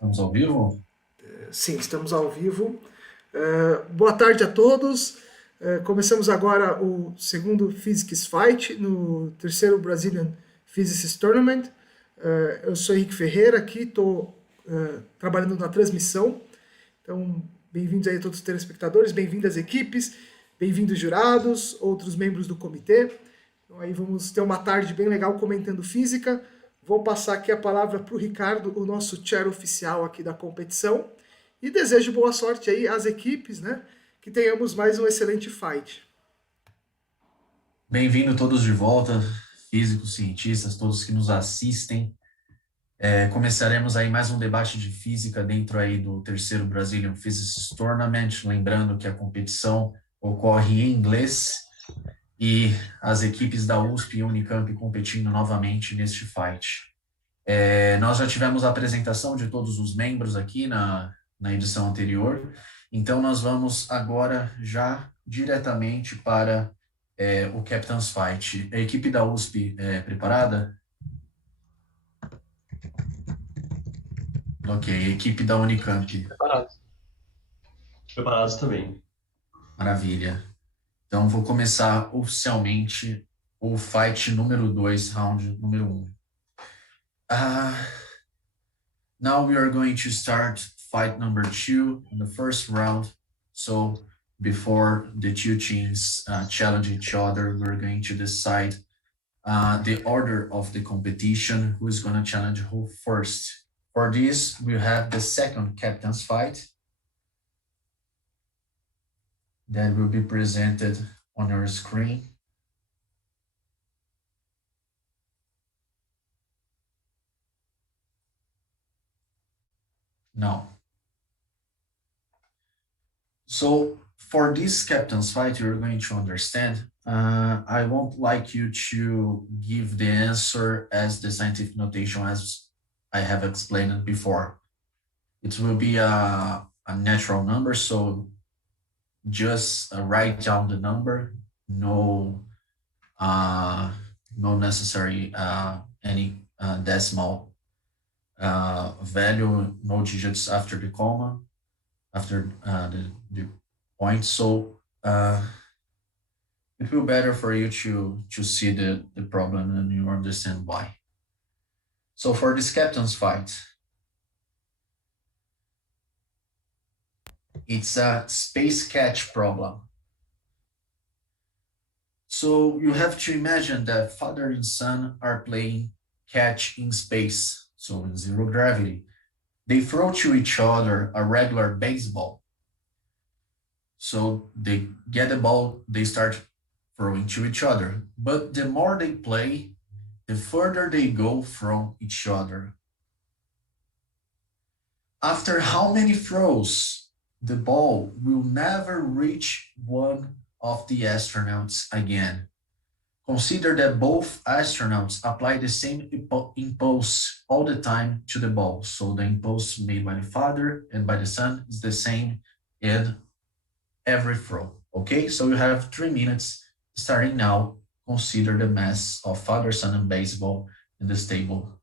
Estamos ao vivo? Sim, estamos ao vivo. Boa tarde a todos. Começamos agora o segundo Physics Fight no terceiro Brazilian Physicists Tournament. Eu sou Henrique Ferreira, aqui estou trabalhando na transmissão. Então, bem-vindos aí a todos os telespectadores, bem-vindas equipes, bem-vindos jurados, outros membros do comitê. Então, aí vamos ter uma tarde bem legal comentando física. Vou passar aqui a palavra para o Ricardo, o nosso chair oficial aqui da competição. E desejo boa sorte aí às equipes, né? Que tenhamos mais um excelente fight. Bem-vindo todos de volta, físicos, cientistas, todos que nos assistem. Começaremos aí mais um debate de física dentro aí do terceiro Brazilian Physics Tournament, lembrando que a competição ocorre em inglês e as equipes da USP e Unicamp competindo novamente neste fight. Nós já tivemos a apresentação de todos os membros aqui na edição anterior, então nós vamos agora já diretamente para o Captain's Fight. A equipe da USP é preparada? Ok. A equipe da Unicamp. Preparados. Preparados também. Maravilha. Então vou começar oficialmente o fight número 2, round número 1. Now we are going to start fight number 2 in the first round. So before the two teams challenge each other, we're going to decide the order of the competition, who is going to challenge who first. For this, we have the second captain's fight that will be presented on your screen. Now, so for this captain's fight, you're going to understand, I won't like you to give the answer as the scientific notation as I have explained before. It will be a natural number, so just write down the number, no necessary any decimal value, no digits after the comma, after the point. So it will be better for you to see the problem and you understand why. So for this captain's fight, it's a space catch problem. So you have to imagine that father and son are playing catch in space, so in zero gravity. They throw to each other a regular baseball. So they get the ball, they start throwing to each other. But the more they play, the further they go from each other. After how many throws, the ball will never reach one of the astronauts again. Consider that both astronauts apply the same impulse all the time to the ball. So the impulse made by the father and by the son is the same in every throw. Okay, so you have 3 minutes starting now. Consider the mass of father, son, and baseball in this table.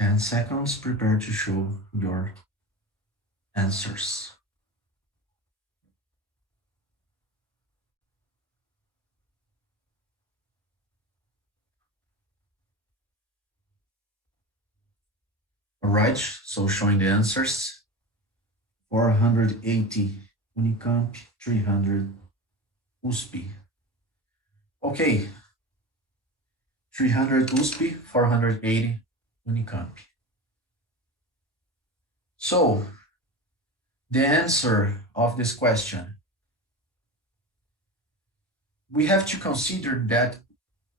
10 seconds, prepare to show your answers. All right, so showing the answers. 480 UNICAMP, 300 USP. Okay, 300 USP, 480 UNICAMP. So, the answer of this question, we have to consider that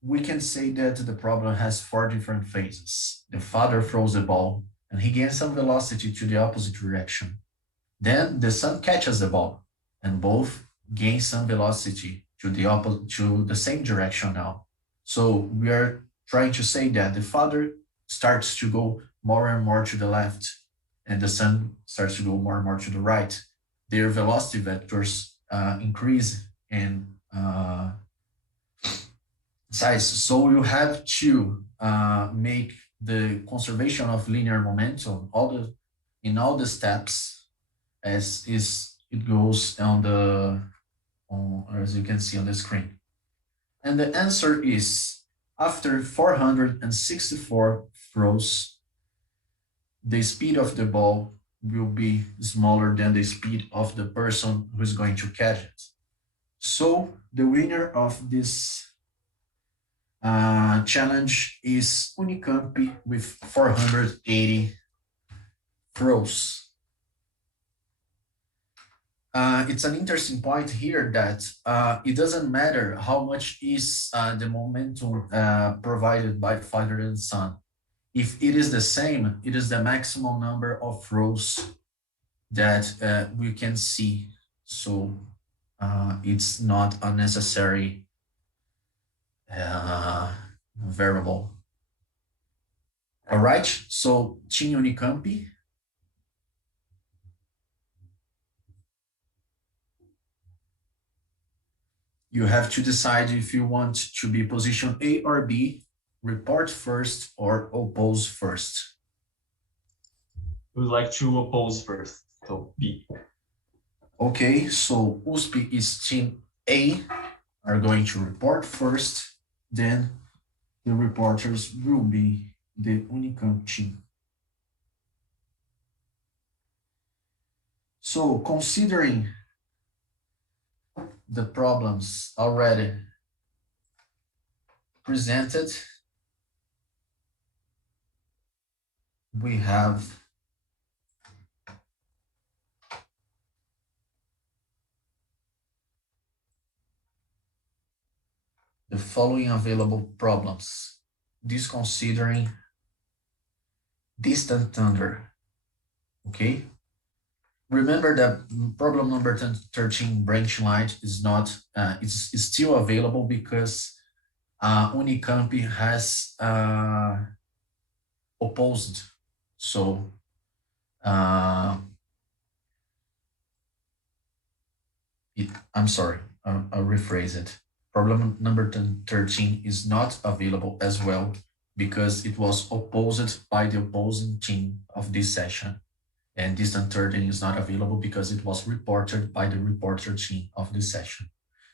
we can say that the problem has 4 different phases. The father throws the ball and he gains some velocity to the opposite direction. Then the son catches the ball and both gain some velocity to the same direction now. So we are trying to say that the father starts to go more and more to the left and the son starts to go more and more to the right. Their velocity vectors increase in size. So you have to make the conservation of linear momentum in all the steps as it goes as you can see on the screen. And the answer is, after 464 throws, the speed of the ball will be smaller than the speed of the person who is going to catch it. So the winner of this challenge is UNICAMP with 480 throws. It's an interesting point here that it doesn't matter how much is the momentum provided by father and son. If it is the same, it is the maximum number of throws that we can see. So it's not a necessary variable. All right, so Team UNICAMP. You have to decide if you want to be position A or B, report first or oppose first. We would like to oppose first, so B. Okay, so USP is team A are going to report first, then the reporters will be the UNICAMP team. So considering the problems already presented, we have the following available problems, disconsidering distant thunder, okay? Remember that problem number 13, branch light, is not, it's still available because UNICAMP has opposed. So I'm sorry, I'll rephrase it. Problem number 13 is not available as well because it was opposed by the opposing team of this session. And distant thirteen is not available because it was reported by the reporter team of this session.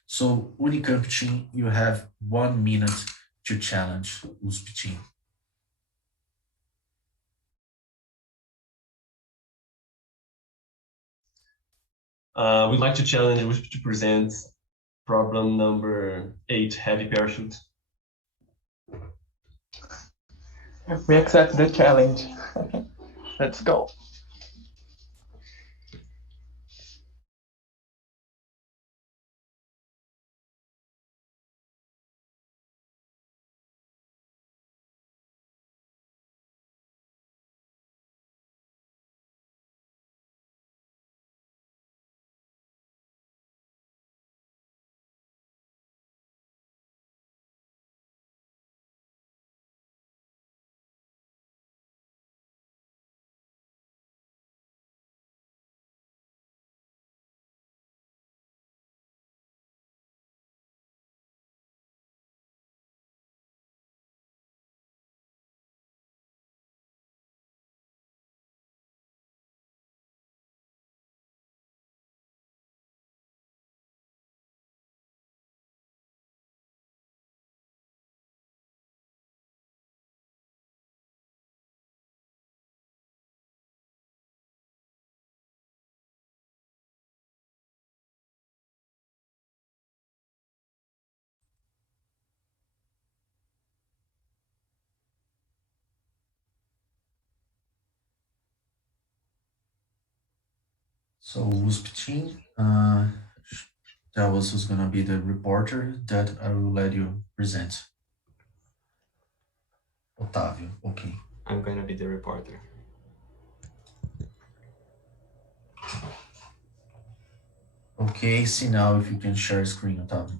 So UNICAMP team, you have 1 minute to challenge USP team. We'd like to challenge USP to present problem number 8, heavy parachute. We accept the challenge. Let's go. So USP team, tell us who's gonna be the reporter that I will let you present. Otávio, okay. I'm going to be the reporter. Okay, see now if you can share screen, Otávio.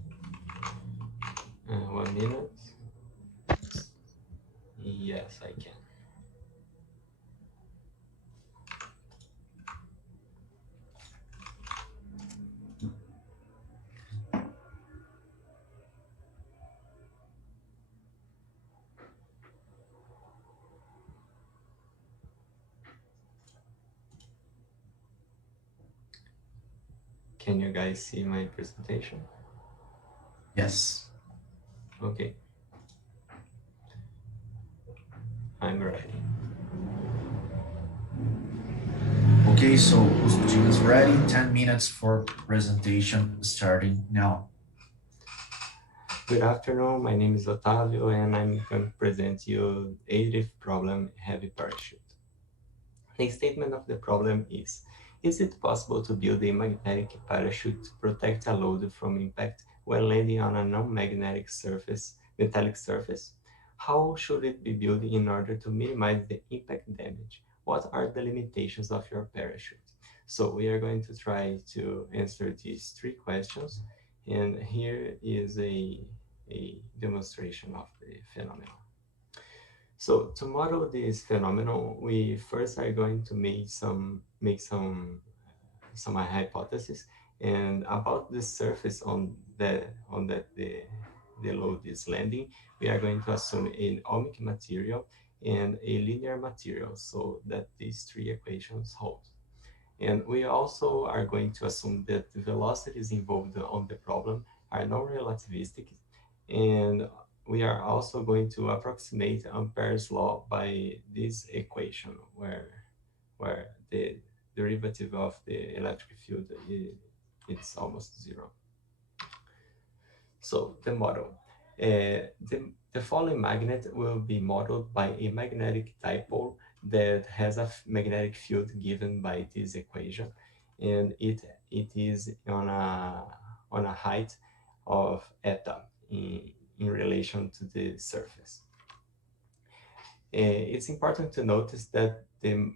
1 minute. Yes, I can. Can you guys see my presentation? Yes. Okay. I'm ready. Okay, so USP team is ready. 10 minutes for presentation starting now. Good afternoon, my name is Otávio and I'm going to present you additive problem heavy parachute. The statement of the problem is it possible to build a magnetic parachute to protect a load from impact when landing on a non-magnetic surface, metallic surface? How should it be built in order to minimize the impact damage? What are the limitations of your parachute? So we are going to try to answer these 3 questions, and here is a demonstration of the phenomenon. So to model this phenomenon, we first are going to make some hypotheses and about the surface on that the load is landing. We are going to assume an ohmic material and a linear material so that these 3 equations hold. And we also are going to assume that the velocities involved on the problem are non-relativistic, and we are also going to approximate Ampere's law by this equation where the derivative of the electric field it's almost 0. So the model. The falling magnet will be modeled by a magnetic dipole that has a magnetic field given by this equation, and it is on a height of eta in relation to the surface. It's important to notice that the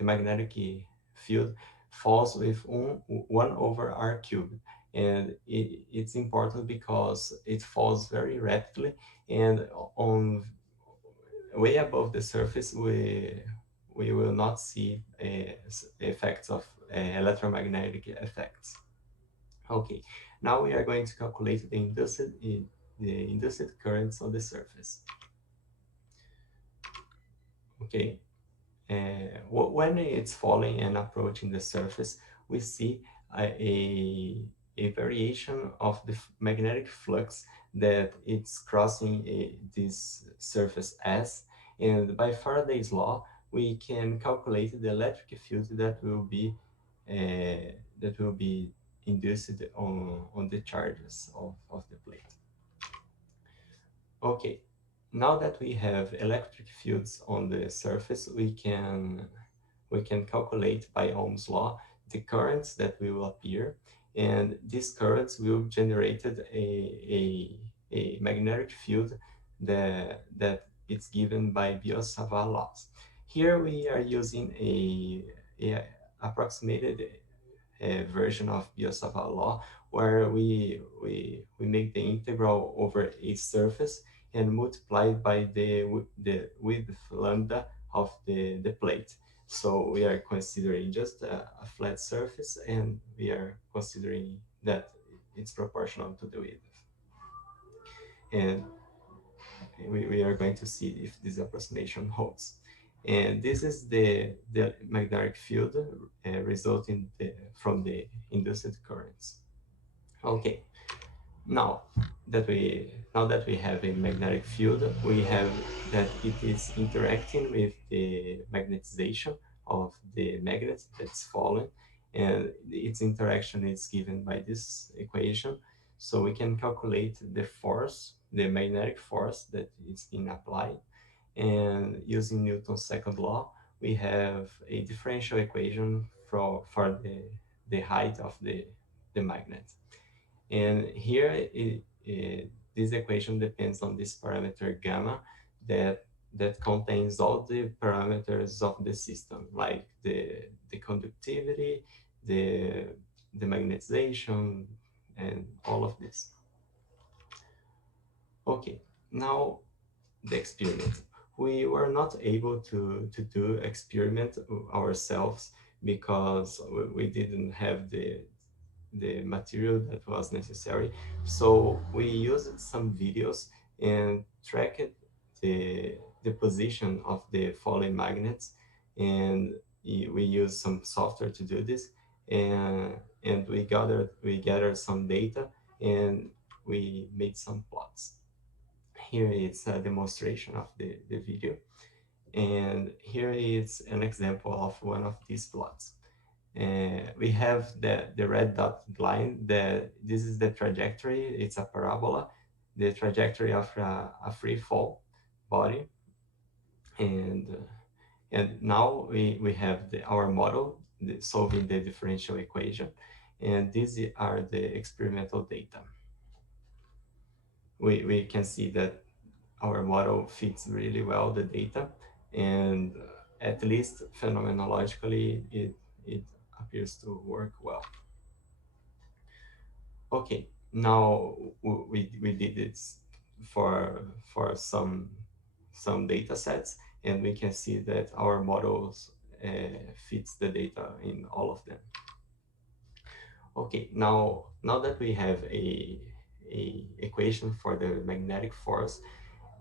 magnetic field falls with 1 over r cubed, and it's important because it falls very rapidly, and on way above the surface we will not see effects of electromagnetic effects. Okay, now we are going to calculate the induced currents on the surface. Okay, when it's falling and approaching the surface, we see a variation of the magnetic flux that it's crossing this surface S, and by Faraday's law, we can calculate the electric field that will be induced on the charges of the plate. Okay, now that we have electric fields on the surface, we can calculate by Ohm's law the currents that will appear, and these currents will generate a magnetic field that it's given by Biot-Savart laws. Here we are using a approximated version of Biot-Savart law, where we make the integral over a surface and multiply by the width lambda of the plate. So we are considering just a flat surface, and we are considering that it's proportional to the width. And we are going to see if this approximation holds. And this is the magnetic field resulting from the induced currents. Okay, now that we have a magnetic field, we have that it is interacting with the magnetization of the magnet that's fallen, and its interaction is given by this equation. So we can calculate the force, the magnetic force that is being applied, and using Newton's second law, we have a differential equation for the height of the magnet. And here, this equation depends on this parameter gamma that contains all the parameters of the system, like the conductivity, the magnetization, and all of this. Okay, now the experiment. We were not able to do experiment ourselves because we didn't have the material that was necessary. So we used some videos and tracked the position of the falling magnets, and we used some software to do this, and we gathered some data, and we made some plots. Here is a demonstration of the video, and here is an example of one of these plots. We have the red dotted line. This is the trajectory. It's a parabola, the trajectory of a free fall body. And now we have our model solving the differential equation. And these are the experimental data. We can see that our model fits really well the data, and at least phenomenologically, it appears to work well. Okay, now we did it for some data sets, and we can see that our models fits the data in all of them. Okay, now that we have a equation for the magnetic force,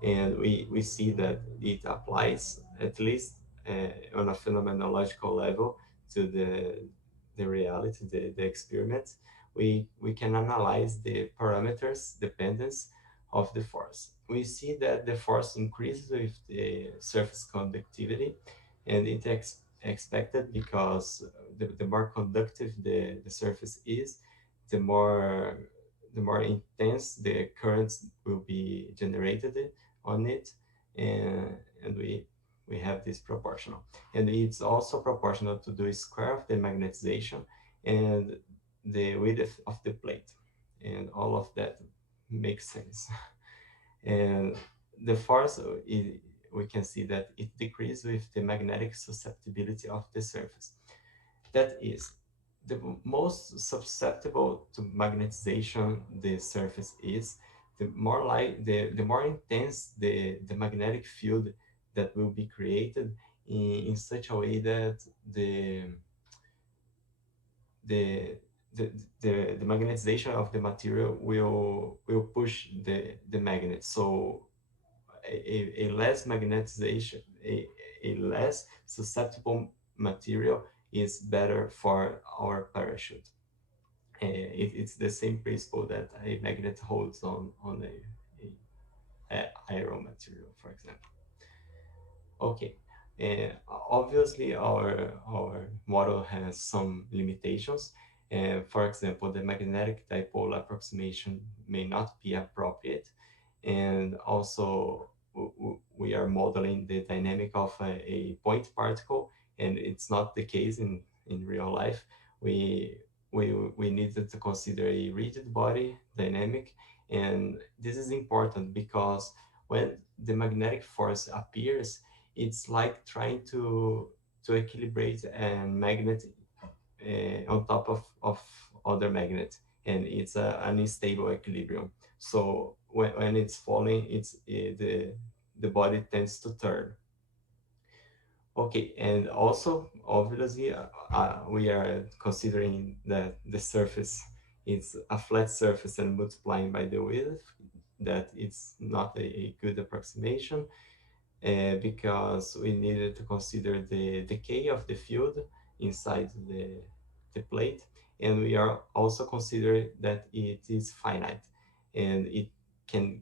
and we see that it applies at least on a phenomenological level to the reality, the experiment, we can analyze the parameters dependence of the force. We see that the force increases with the surface conductivity, and it's expected because the more conductive the surface is, the more intense the currents will be generated on it, and we have this proportional, and it's also proportional to the square of the magnetization and the width of the plate, and all of that makes sense. And the force, we can see that it decreases with the magnetic susceptibility of the surface. That is, the most susceptible to magnetization the surface is, the more intense the magnetic field that will be created in such a way that the magnetization of the material will push the magnet. So a less magnetization, a less susceptible material is better for our parachute. It's the same principle that a magnet holds on a iron material, for example. Okay, obviously our model has some limitations. For example, the magnetic dipole approximation may not be appropriate, and also we are modeling the dynamic of a point particle, and it's not the case in real life. We needed to consider a rigid body dynamic, and this is important because when the magnetic force appears, it's like trying to equilibrate a magnet on top of other magnet, and it's an unstable equilibrium. So when it's falling, the body tends to turn. Okay, and also obviously we are considering that the surface is a flat surface and multiplying by the width, that it's not a good approximation, because we needed to consider the decay of the field inside the plate, and we are also considering that it is finite, and it can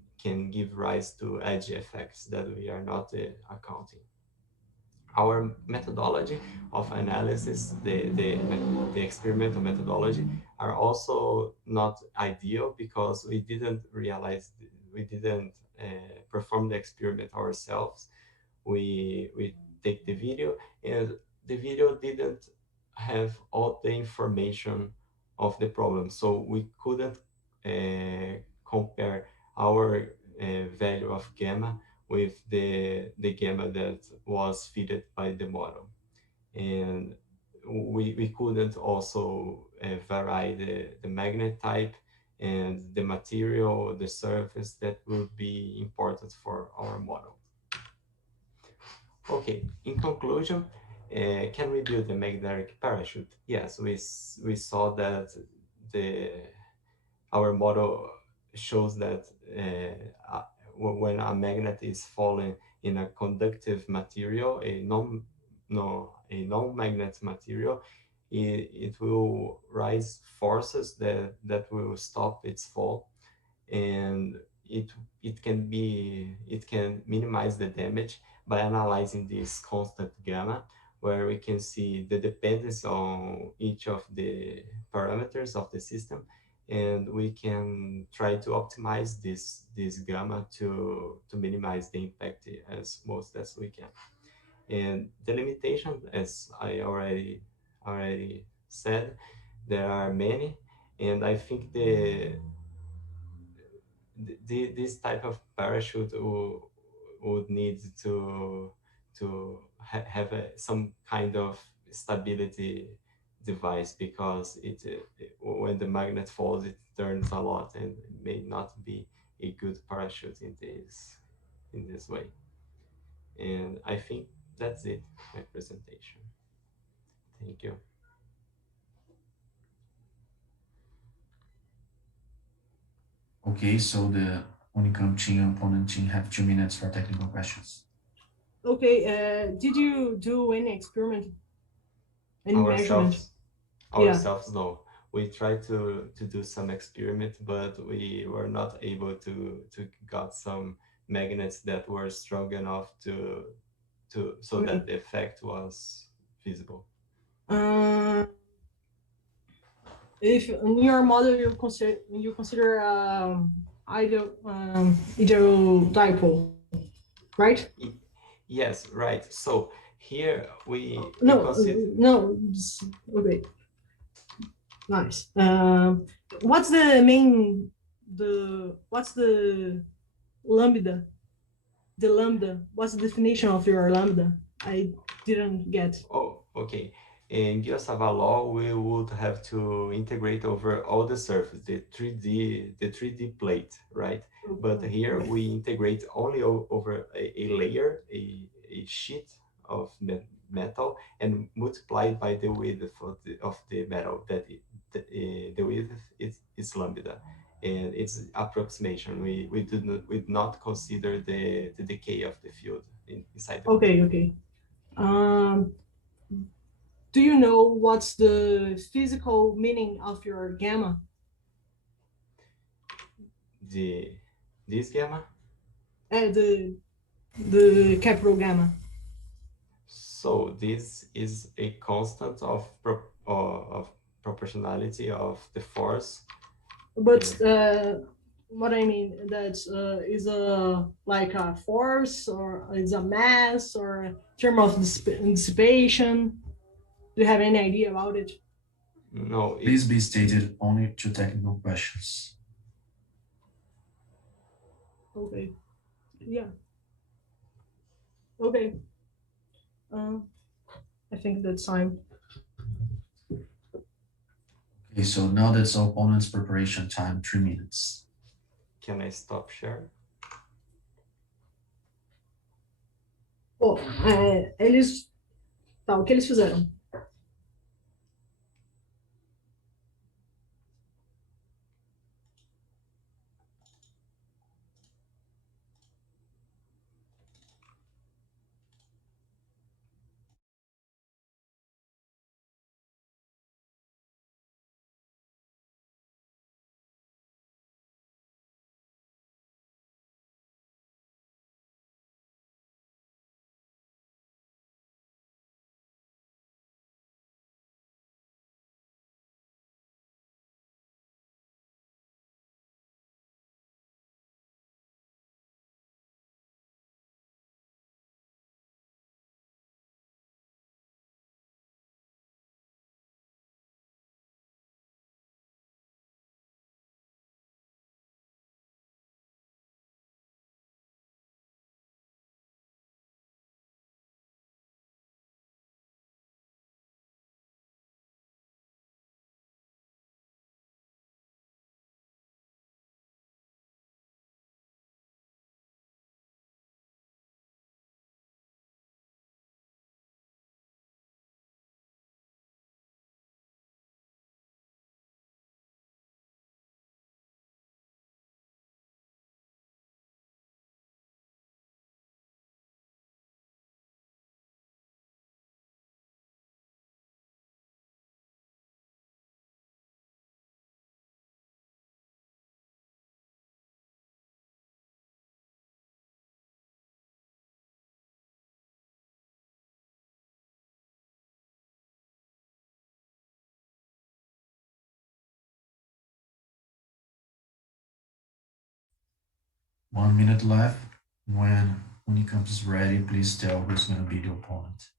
give rise to edge effects that we are not accounting. Our methodology of analysis, the experimental methodology, are also not ideal because we didn't perform the experiment ourselves. We take the video, and the video didn't have all the information of the problem, so we couldn't compare our value of gamma with the gamma that was fed by the model. And we couldn't also vary the magnet type and the material, the surface that would be important for our model. Okay, in conclusion, can we build a magnetic parachute? Yes, we saw that our model shows that when a magnet is falling in a conductive material, a non-magnet material, it will rise forces that will stop its fall, and it can minimize the damage by analyzing this constant gamma, where we can see the dependence on each of the parameters of the system, and we can try to optimize this gamma to minimize the impact as most as we can. And the limitation, as I already said, there are many, and I think this type of parachute would need to have some kind of stability device, because when the magnet falls, it turns a lot, and it may not be a good parachute in this way. And I think that's it, my presentation. Thank you. Okay, so the UNICAMP team, opponent team have 2 minutes for technical questions. Okay, did you do any experiment? Any measurement? Ourselves, no. We tried to do some experiment, but we were not able to got some magnets that were strong enough so that the effect was visible. If in your model you consider ideal dipole, right? Yes, right. So here we okay. Nice. What's the lambda? The lambda. What's the definition of your lambda? I didn't get. Oh, okay. In Gauss-Savart law, we would have to integrate over all the surface, the 3D plate, right? But here we integrate only over a layer, a sheet of metal, and multiply by the width of the metal. That the width is lambda, and it's approximation. We did not consider the decay of the field inside the material. Okay. Do you know what's the physical meaning of your gamma? This gamma? The capital gamma. So this is a constant of proportionality of the force. But what I mean, that is like a force, or is a mass, or term of dissipation. Do you have any idea about it? No. Please be stated only to technical questions. Okay. Yeah. Okay. I think that's time. Okay, so now that's opponent's preparation time, 3 minutes. Can I stop share? O que eles fizeram? 1 minute left. When UNICAMP is ready, please tell who's going to be the opponent.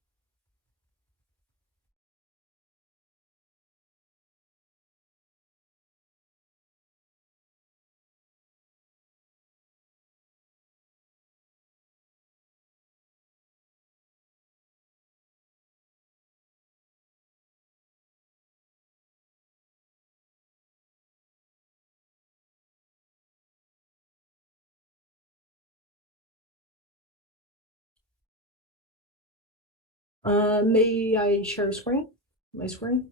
May I share screen? My screen?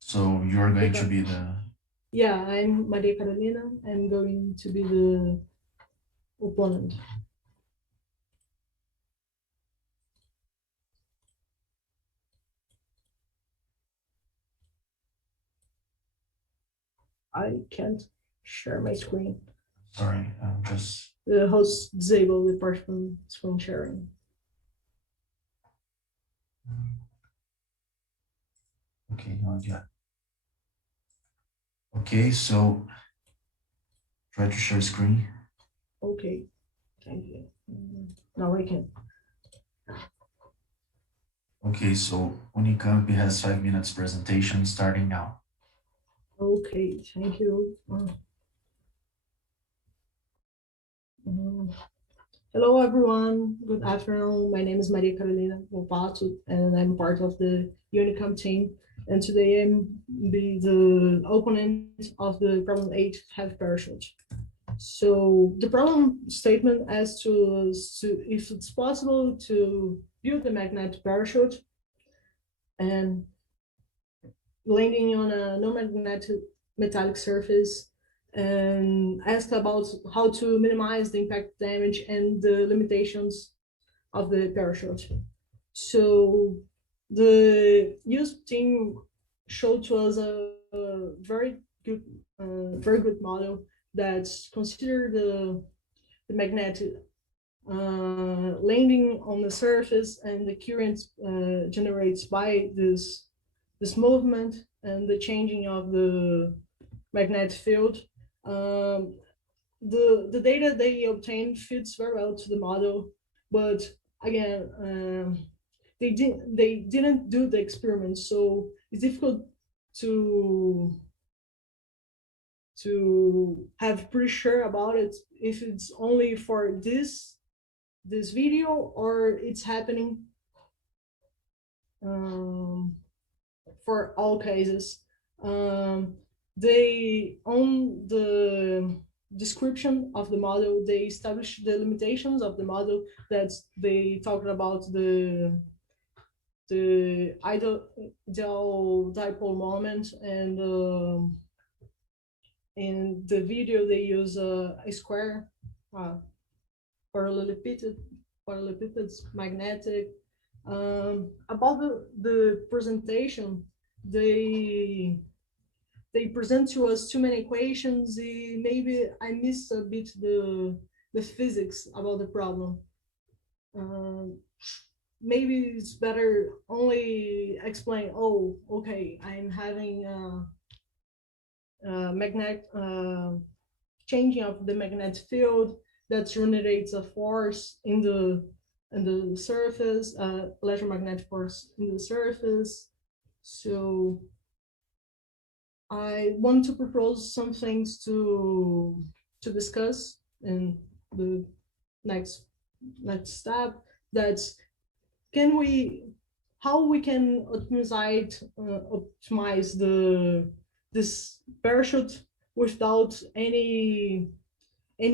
So you're going to be the... Yeah, I'm Maria Carolina. I'm going to be the opponent. I can't share my screen. Sorry, I'm just... The host disabled the person screen sharing. Okay, not yet. Okay, so try to share screen. Okay, thank you. Now I can. Okay, so UNICAMP has 5 minutes presentation starting now. Okay, thank you. Hello, everyone. Good afternoon. My name is Maria Carolina Volpato, and I'm part of the UNICAMP team. And today I'm be the opponent of the problem 8 heavy parachute. So the problem statement as to if it's possible to build a magnetic parachute and landing on a non-magnetic metallic surface, and ask about how to minimize the impact damage and the limitations of the parachute. So the USP team showed to us a very good model that's considered the magnetic landing on the surface and the current generates by this movement and the changing of the magnetic field. The data they obtained fits very well to the model, but again, they didn't do the experiment, so it's difficult to have pretty sure about it if it's only for this video or it's happening for all cases. They on the description of the model, they established the limitations of the model, that they talked about the ideal dipole moment, and in the video they use a square parallelipeds magnetic. About the presentation, they present to us too many equations. Maybe I missed a bit the physics about the problem. Maybe it's better only explain, oh, okay, I'm having magnetic changing of the magnetic field that generates a force in the surface, electromagnetic force in the surface. So I want to propose some things to discuss in the next step. That's how we can optimize this parachute without any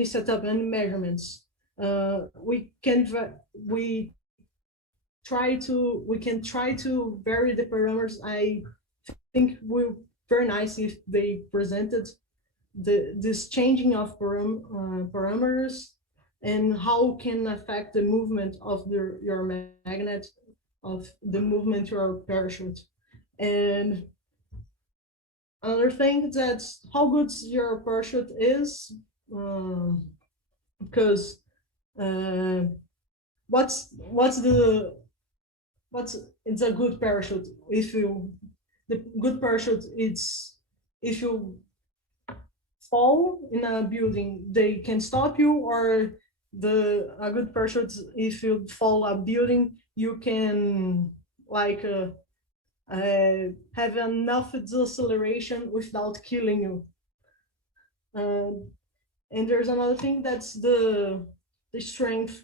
setup, any measurements. We can try to vary the parameters. I think we're very nice if they presented this changing of parameters and how can affect the movement of your magnet, of the movement to your parachute. And another thing, that's how good your parachute is, because it's a good parachute. The good parachute, it's if you fall in a building, they can stop you, or a good parachute, if you fall a building, you can like have enough deceleration without killing you. And there's another thing, that's the strength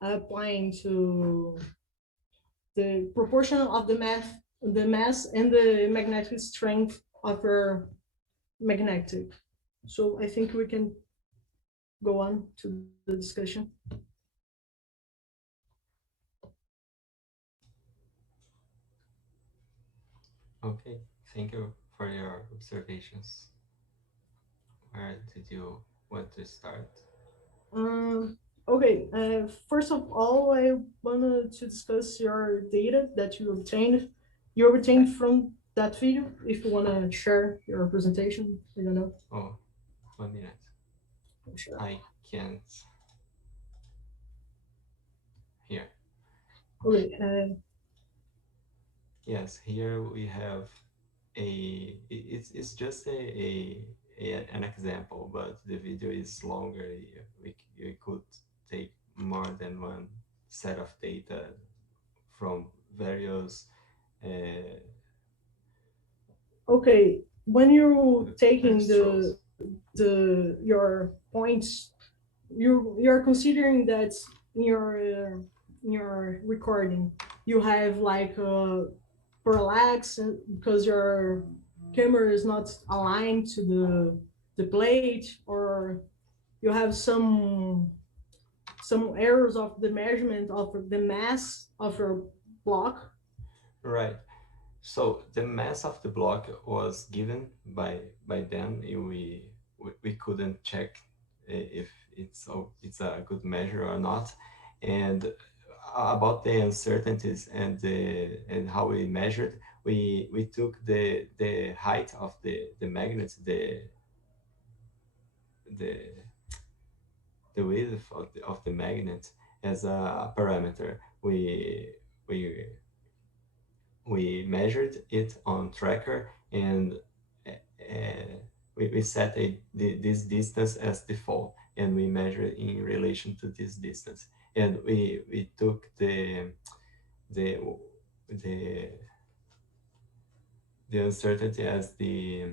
applying to the proportion of the mass and the magnetic strength of your magnetic. So I think we can go on to the discussion. Okay, thank you for your observations. Where did you want to start? Okay, first of all, I wanted to discuss your data that you obtained. You obtained from that video. If you want to share your presentation, I don't know. Oh, 1 minute. Sure. I can't. Here. Okay. Yes, here we have it's just an example, but the video is longer. We could take more than one set of data from various Okay, when you're taking strokes. your points, you're considering that in your recording you have like parallax, because your camera is not aligned to the plate, or you have some errors of the measurement of the mass of your block. Right. So the mass of the block was given by them. We couldn't check if it's a good measure or not, and about the uncertainties and how we measured, we took the height of the magnet, the width of the magnet as a parameter. We measured it on tracker, and we set this distance as default, and we measured in relation to this distance, and we took the uncertainty as the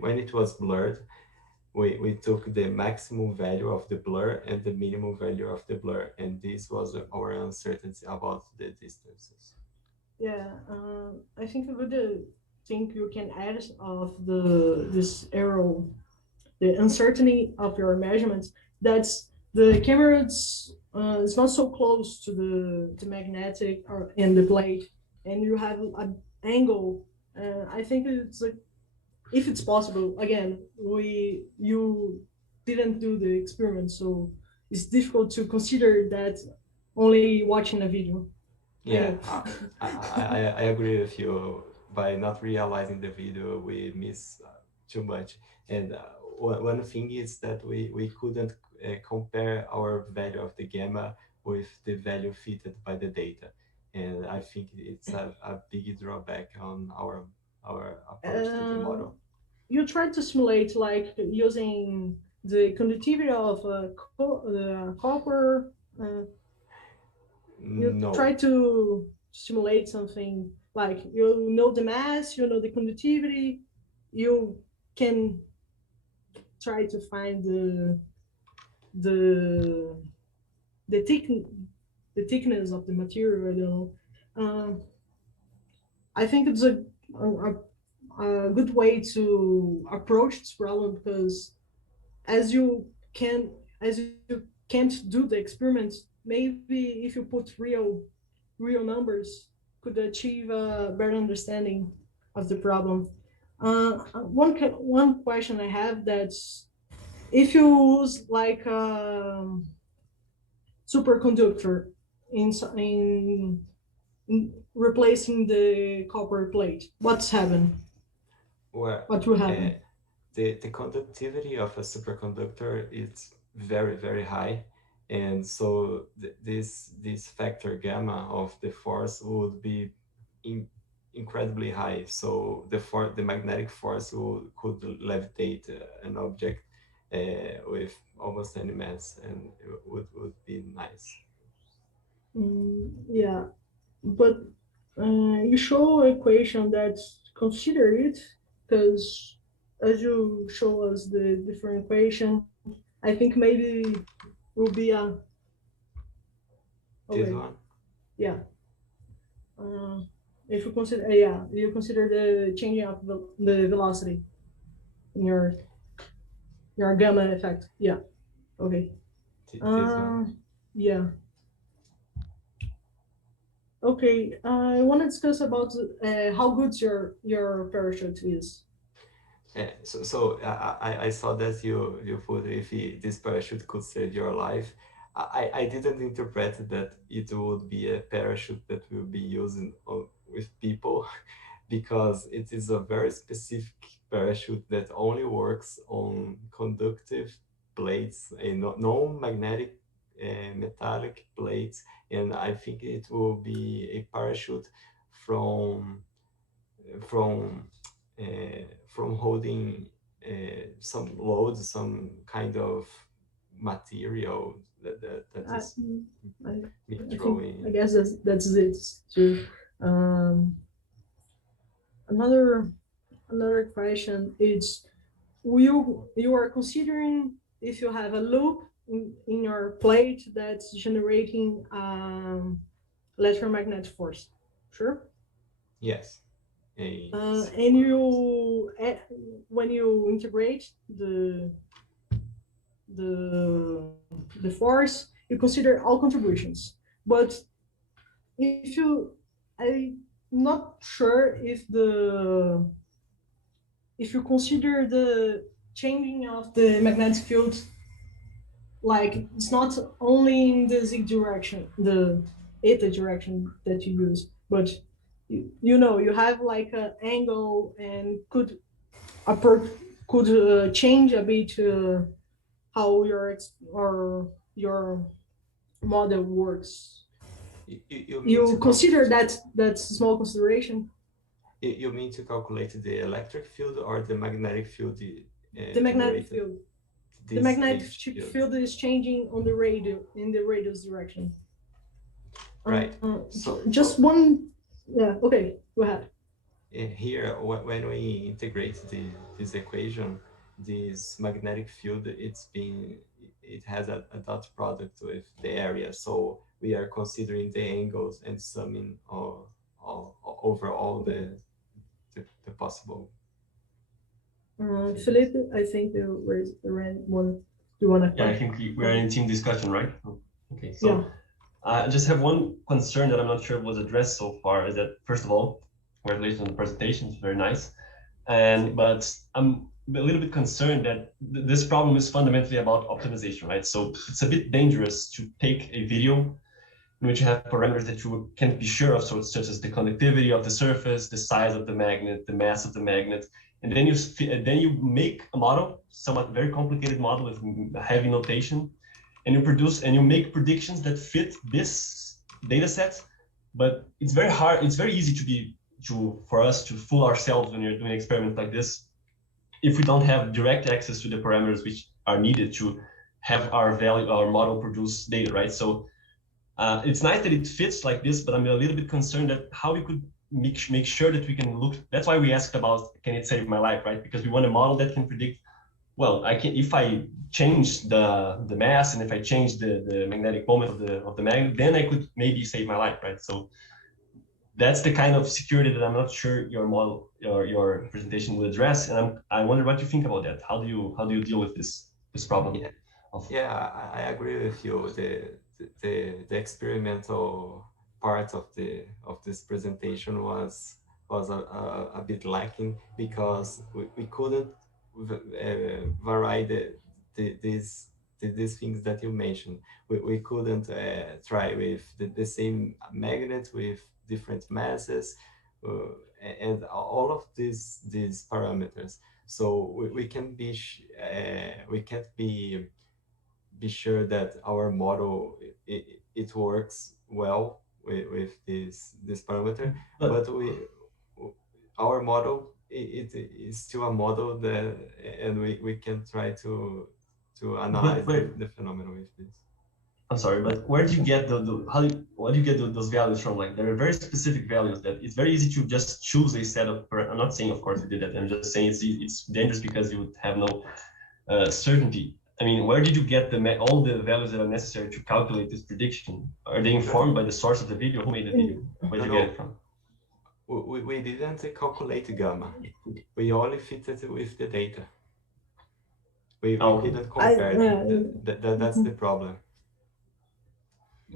when it was blurred. We took the maximum value of the blur and the minimum value of the blur, and this was our uncertainty about the distances. Yeah, I think a good thing you can add of this error, the uncertainty of your measurements, that's the camera is not so close to the magnetic or in the plate, and you have an angle. I think it's like, if it's possible, again, you didn't do the experiment, so it's difficult to consider that only watching a video. Yeah, I agree with you. By not realizing the video, we miss too much. And one thing is that we couldn't compare our value of the gamma with the value fitted by the data. And I think it's a big drawback on our approach to the model. You try to simulate like using the conductivity of copper. You No. try to simulate something like, you know the mass, you know the conductivity, you can try to find the thickness of the material. I don't know. I think it's a good way to approach this problem, because as you can't do the experiments, maybe if you put real numbers, could achieve a better understanding of the problem. One question I have, that's, if you use like a superconductor in replacing the copper plate, what's happened? Well, What will happen? The conductivity of a superconductor is very, very high. And so this factor gamma of the force would be incredibly high. So the magnetic force could levitate an object with almost any mass, and it would be nice. Yeah, but you show an equation that consider it, because as you show us the different equation, I think maybe will be a This one? Yeah. If you consider, yeah, you consider the changing of the velocity in your gamma effect. Yeah. Okay. This one? Yeah. Okay. I want to discuss about how good your parachute is. So I saw that you put if this parachute could save your life. I didn't interpret that it would be a parachute that will be used with people because it is a very specific parachute that only works on conductive plates and non-magnetic metallic plates, and I think it will be a parachute from from from holding some loads, some kind of material that is throwing. I guess that's it too. Another question is, you are considering if you have a loop in your plate that's generating electromagnetic force, sure? Yes. And you when you integrate the force, you consider all contributions. But if I'm not sure if you consider the changing of the magnetic field, like it's not only in the z direction, the eta direction that you use, but you have like an angle and could change a bit how your model works. You consider that small consideration? You mean to calculate the electric field or the magnetic field? The magnetic field. The magnetic field is changing on the radius direction. Right. Just one. Yeah. Okay. Go ahead. Here, when we integrate this equation, this magnetic field, it has a dot product with the area. So we are considering the angles and summing over all the possible. Felipe, I think you raised the one. Do you want to? Yeah, I think we are in team discussion, right? Okay, so yeah. I just have one concern that I'm not sure was addressed so far. Is that, first of all, congratulations on the presentation, it's very nice. But I'm a little bit concerned that this problem is fundamentally about optimization, right? So it's a bit dangerous to take a video in which you have parameters that you can't be sure of, such as the conductivity of the surface, the size of the magnet, the mass of the magnet, and then you make a model, somewhat very complicated model with heavy notation, and you make predictions that fit this data set. But it's very hard. It's very easy for us to fool ourselves when you're doing experiments like this, if we don't have direct access to the parameters which are needed to have our model produce data, right? So it's nice that it fits like this, but I'm a little bit concerned that how we could make sure that we can look. That's why we asked about, can it save my life, right? Because we want a model that can predict, well, if I change the mass and if I change the magnetic moment of the magnet, then I could maybe save my life, right? So that's the kind of security that I'm not sure your model or your presentation will address, and I wonder what you think about that. How do you deal with this problem? Yeah, I agree with you. The experimental part of this presentation was a bit lacking because we couldn't vary these things that you mentioned. We couldn't try with the same magnet with different masses and all of these parameters. So we can't be sure that our model it works well with this parameter, but our model, it is still a model that, and we can try to analyze the phenomenon with this. I'm sorry, but where do you get what do you get those values from? Like, there are very specific values that it's very easy to just choose a set of. I'm not saying, of course, you did that. I'm just saying it's dangerous because you would have no certainty. I mean, where did you get all the values that are necessary to calculate this prediction? Are they informed by the source of the video? Who made the video? Where did you get it from? We didn't calculate gamma. We only fitted with the data. We didn't compare. That's the problem.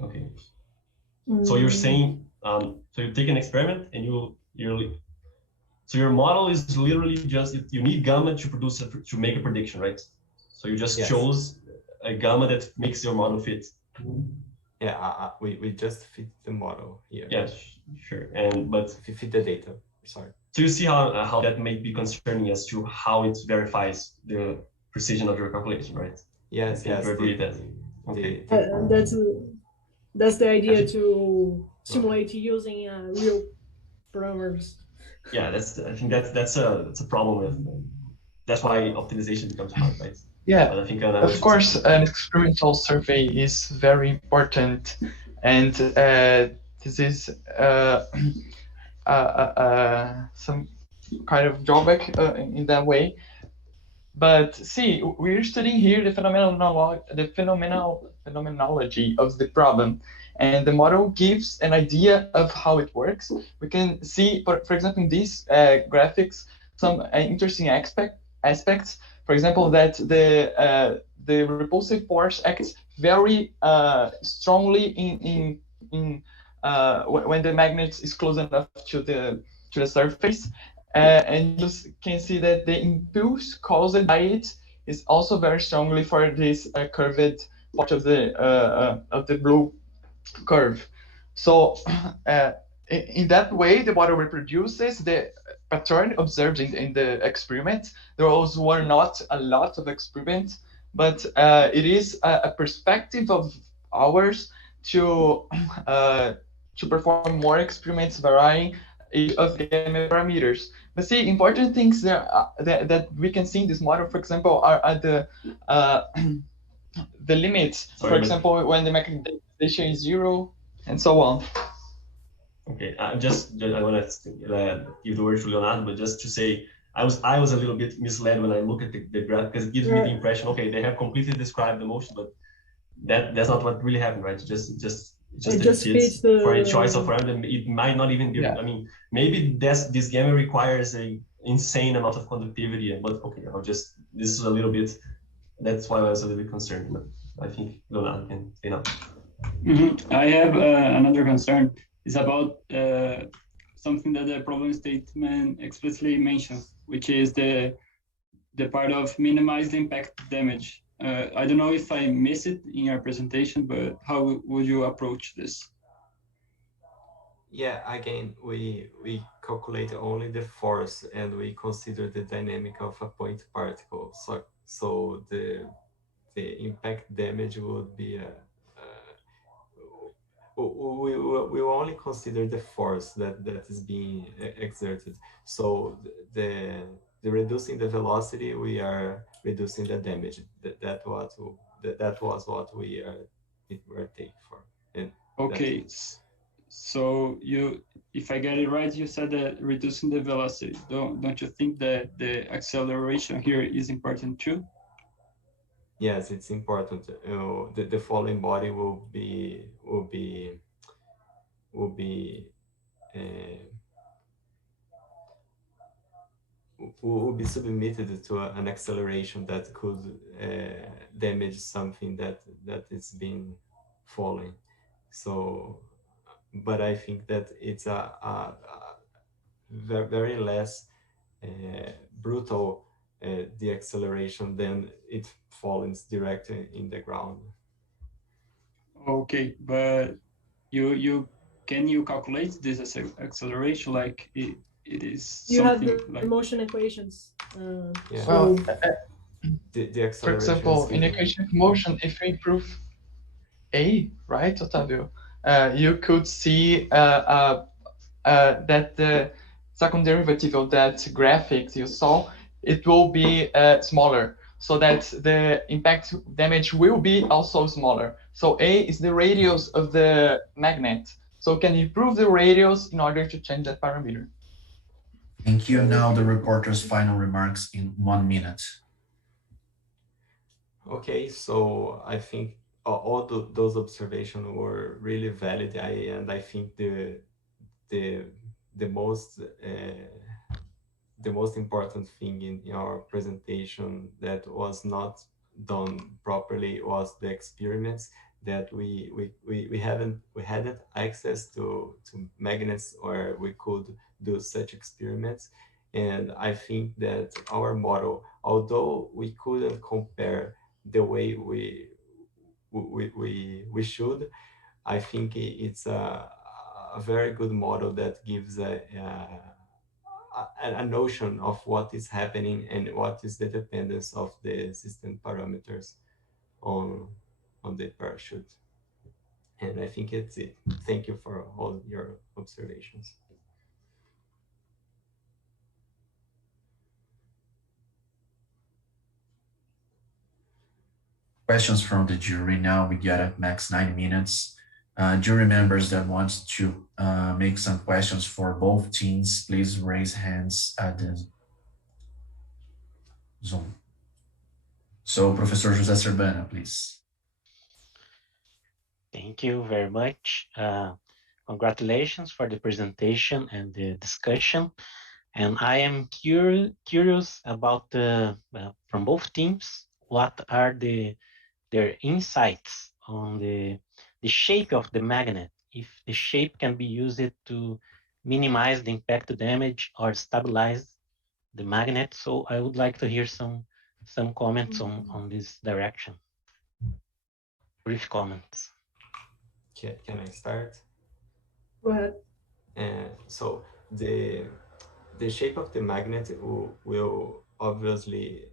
Okay. So you're saying, so you take an experiment and so your model is literally just, you need gamma to make a prediction, right? So you just chose a gamma that makes your model fit. Yeah, we just fit the model here. Yeah, sure. But fit the data. Sorry. So you see how that may be concerning as to how it verifies the precision of your calculation, right? Yes. Okay. That's the idea, to simulate using real parameters. Yeah, I think that's a problem with. That's why optimization becomes hard, right? Yeah, but I think of course, an experimental survey is very important, and this is some kind of drawback in that way. But see, we're studying here the phenomenology of the problem, and the model gives an idea of how it works. We can see, for example, in these graphics, some interesting aspects. For example, that the repulsive force acts very strongly in when the magnet is close enough to the surface. And you can see that the impulse caused by it is also very strongly for this curved part of the blue curve. So in that way, the model reproduces the pattern observed in the experiment. There also were not a lot of experiments, but it is a perspective of ours to perform more experiments varying of gamma parameters. But see, important things there that we can see in this model, for example, are at the limits. For example, when the magnetization is 0, and so on. Okay, I want to give the word to Leonardo, but just to say, I was a little bit misled when I look at the graph, because it gives me the impression, okay, they have completely described the motion, but that's not what really happened, right? Just fits for a choice of parameter. It might not even be. I mean, maybe this gamma requires a insane amount of conductivity, but okay, this is a little bit. That's why I was a little bit concerned. But I think Leonardo can say now. I have another concern. It's about something that the problem statement explicitly mentions, which is the part of minimize the impact damage. I don't know if I missed it in your presentation, but how would you approach this? Yeah, again, we calculate only the force, and we consider the dynamic of a point particle. So the impact damage would be we only consider the force that is being exerted. So the reducing the velocity, we are reducing the damage. That was what we were taking for. And okay, so if I get it right, you said that reducing the velocity. Don't you think that the acceleration here is important too? Yes, it's important. The falling body will be submitted to an acceleration that could damage something that is being falling. So, but I think that it's a very less brutal the acceleration than it falls directly in the ground. Okay, but you calculate this as acceleration, like it is you have something the like motion equations. Yeah. Well, the acceleration, for example, in equation of motion, if we prove A, right, Otávio, you could see that the second derivative of that graphics you saw, it will be smaller, so that the impact damage will be also smaller. So A is the radius of the magnet. So can you improve the radius in order to change that parameter? Thank you. Now the reporter's final remarks in 1 minute. Okay, so I think all those observations were really valid, and I think the most important thing in our presentation that was not done properly was the experiments that we hadn't access to magnets where we could do such experiments. And I think that our model, although we couldn't compare the way we should, I think it's a very good model that gives a notion of what is happening and what is the dependence of the system parameters on the parachute. And I think it's it. Thank you for all your observations. Questions from the jury. Now we get at max 9 minutes. Jury members that want to make some questions for both teams, please raise hands at the Zoom. So, Professor José Cervana, please. Thank you very much. Congratulations for the presentation and the discussion. And I am curious about from both teams, what are their insights on the shape of the magnet, if the shape can be used to minimize the impact damage or stabilize the magnet. So I would like to hear some comments on this direction. Brief comments. Can I start? Go ahead. So the shape of the magnet will obviously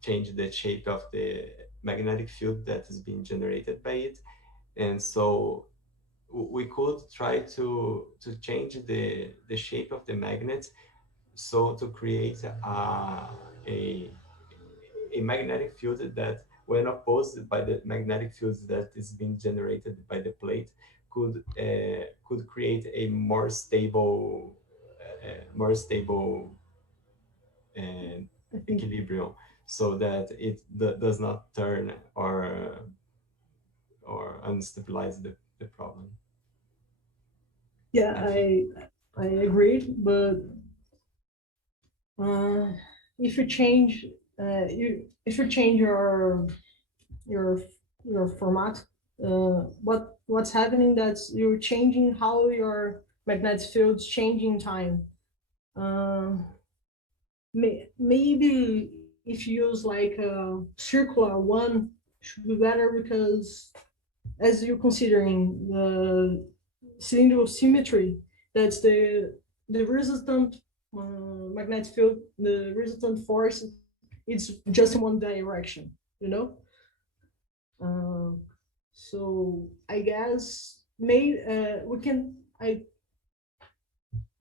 change the shape of the magnetic field that is being generated by it. And so we could try to change the shape of the magnet, so to create a magnetic field that, when opposed by the magnetic fields that is being generated by the plate, could create a more stable equilibrium, so that it does not turn or unstabilize the problem. Yeah, I agree, but if you change your format, what's happening, that's you're changing how your magnetic field's changing time. Maybe if you use like a circular one should be better, because as you're considering the cylindrical symmetry, that's the resultant magnetic field, the resultant force, it's just in one direction, you know. So I guess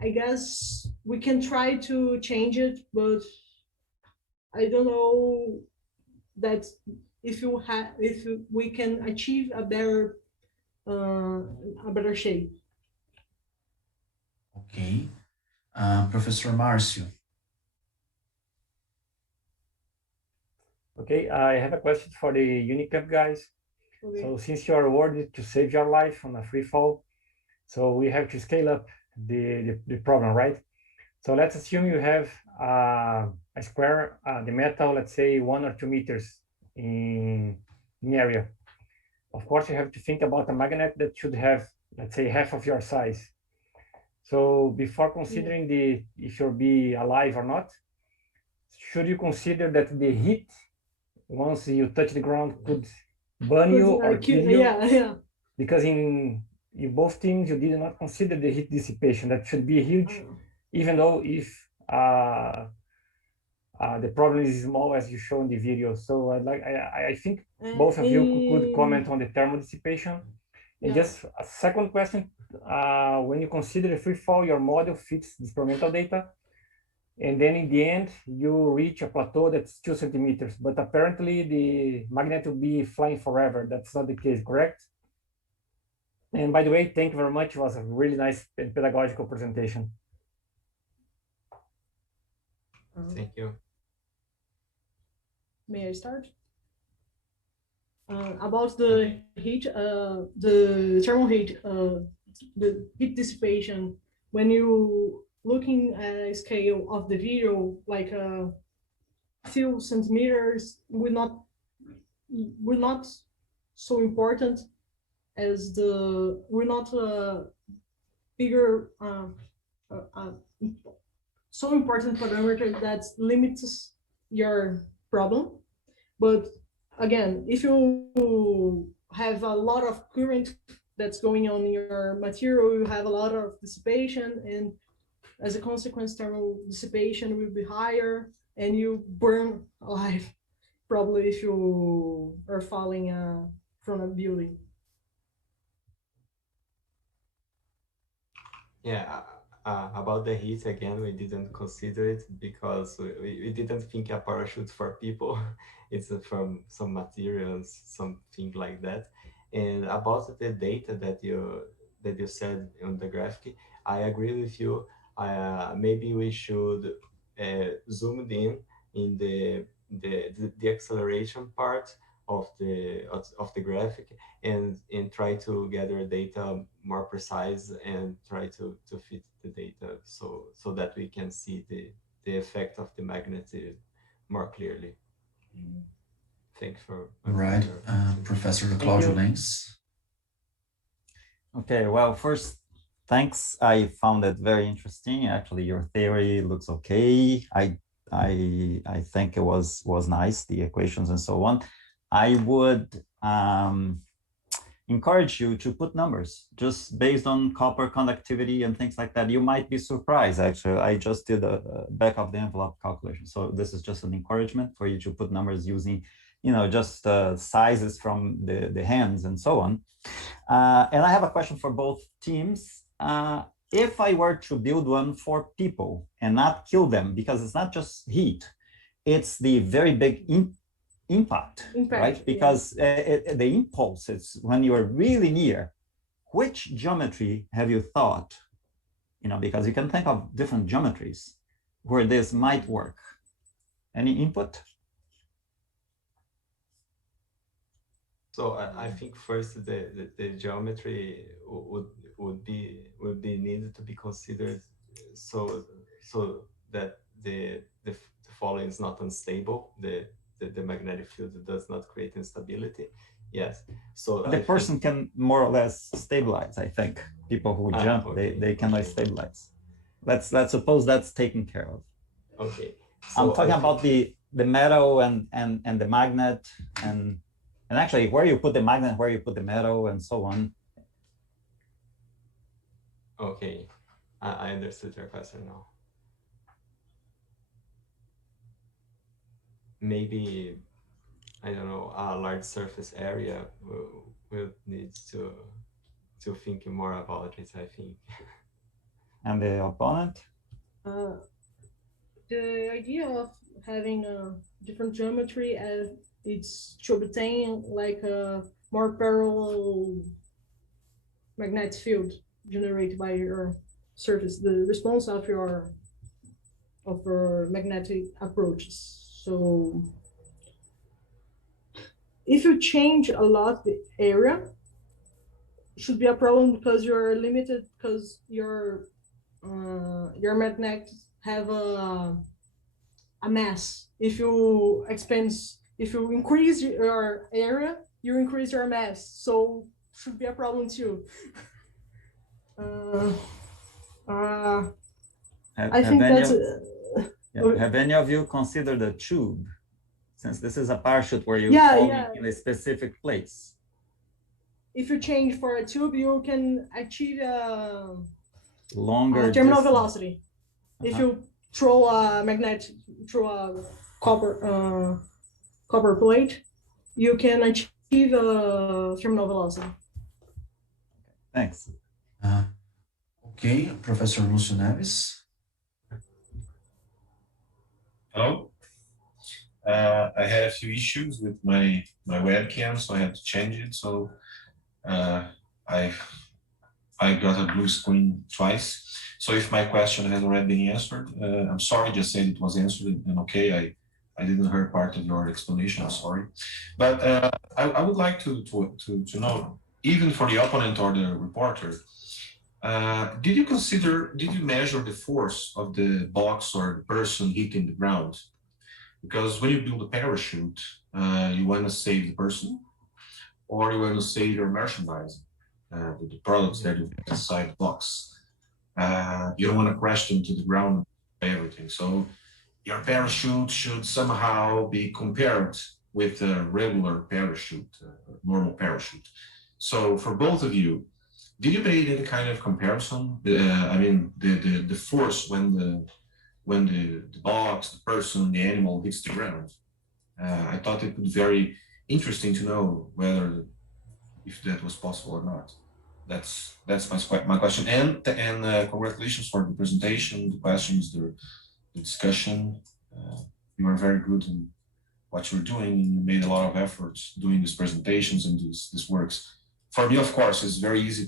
I guess we can try to change it, but I don't know that if we can achieve a better shape. Okay. Professor Marcio. Okay, I have a question for the UNICAMP guys. Okay. So since you are awarded to save your life on a free fall, so we have to scale up the problem, right? So let's assume you have a square, the metal, let's say 1 or 2 meters in area. Of course, you have to think about a magnet that should have, let's say, half of your size. So before considering if you'll be alive or not, should you consider that the heat, once you touch the ground, could burn you or kill you? Yeah. Because in both teams, you did not consider the heat dissipation. That should be huge, even though if the problem is small, as you show in the video. So I think both of you could comment on the thermal dissipation. And just a second question, when you consider the free fall, your model fits the experimental data. And then in the end, you reach a plateau that's 2 centimeters. But apparently the magnet will be flying forever. That's not the case, correct? And by the way, thank you very much. It was a really nice and pedagogical presentation. Thank you. May I start? About the heat, the thermal heat, the heat dissipation, when you looking at a scale of the video, like a few centimeters, will not so important as the, we're not bigger, so important parameter that limits your problem. But again, if you have a lot of current that's going on in your material, you have a lot of dissipation, and as a consequence, thermal dissipation will be higher, and you burn alive, probably if you are falling from a building. Yeah, about the heat, again, we didn't consider it because we didn't think a parachute for people. It's from some materials, something like that. And about the data that you said on the graphic, I agree with you. Maybe we should zoom in the acceleration part of the graphic and try to gather data more precise and try to fit the data so that we can see the effect of the magnet more clearly. Thanks for Right, Professor Claudio Lenz. Okay, well, first, thanks. I found it very interesting. Actually, your theory looks okay. I think it was nice, the equations and so on. I would encourage you to put numbers just based on copper conductivity and things like that. You might be surprised, actually. I just did a back of the envelope calculation. So this is just an encouragement for you to put numbers using, just sizes from the hands and so on. And I have a question for both teams. If I were to build one for people and not kill them, because it's not just heat, it's the very big impact, right? Because the impulse is when you are really near. Which geometry have you thought, because you can think of different geometries where this might work. Any input? So I think first the geometry would be needed to be considered so that the following is not unstable. The magnetic field does not create instability. Yes. So the person can more or less stabilize. I think people who jump, okay. they can stabilize. Let's suppose that's taken care of. Okay. So I'm talking about the metal and the magnet and actually where you put the magnet, where you put the metal, and so on. Okay, I understood your question now. Maybe, I don't know, a large surface area will need to think more about it, I think. And the opponent? The idea of having a different geometry as it's to obtain like a more parallel magnetic field generated by your surface, the response of your magnetic approaches. So if you change a lot the area, it should be a problem because you're limited because your magnets have a mass. If you increase your area, you increase your mass. So should be a problem too. I think that's have any of you considered a tube? Since this is a parachute where you fall in a specific place. If you change for a tube, you can achieve a longer terminal velocity. If you throw a copper plate, you can achieve a terminal velocity. Thanks. Okay, Professor Lúcio Neves. Hello. I had a few issues with my webcam, so I had to change it. So I got a blue screen twice. So if my question has already been answered, I'm sorry, just said it was answered and okay, I didn't hear part of your explanation, I'm sorry. But I would like to know, even for the opponent or the reporter, did you measure the force of the box or the person hitting the ground? Because when you build a parachute, you want to save the person or you want to save your merchandise, the products that you put inside the box. You don't want to crash them to the ground, everything. So your parachute should somehow be compared with a regular parachute, normal parachute. So for both of you, did you make any kind of comparison? I mean, the force when the box, the person, the animal hits the ground. I thought it would be very interesting to know whether if that was possible or not. That's my question. And congratulations for the presentation, the questions, the discussion. You are very good in what you're doing. You made a lot of efforts doing these presentations and this works. For me, of course, it's very easy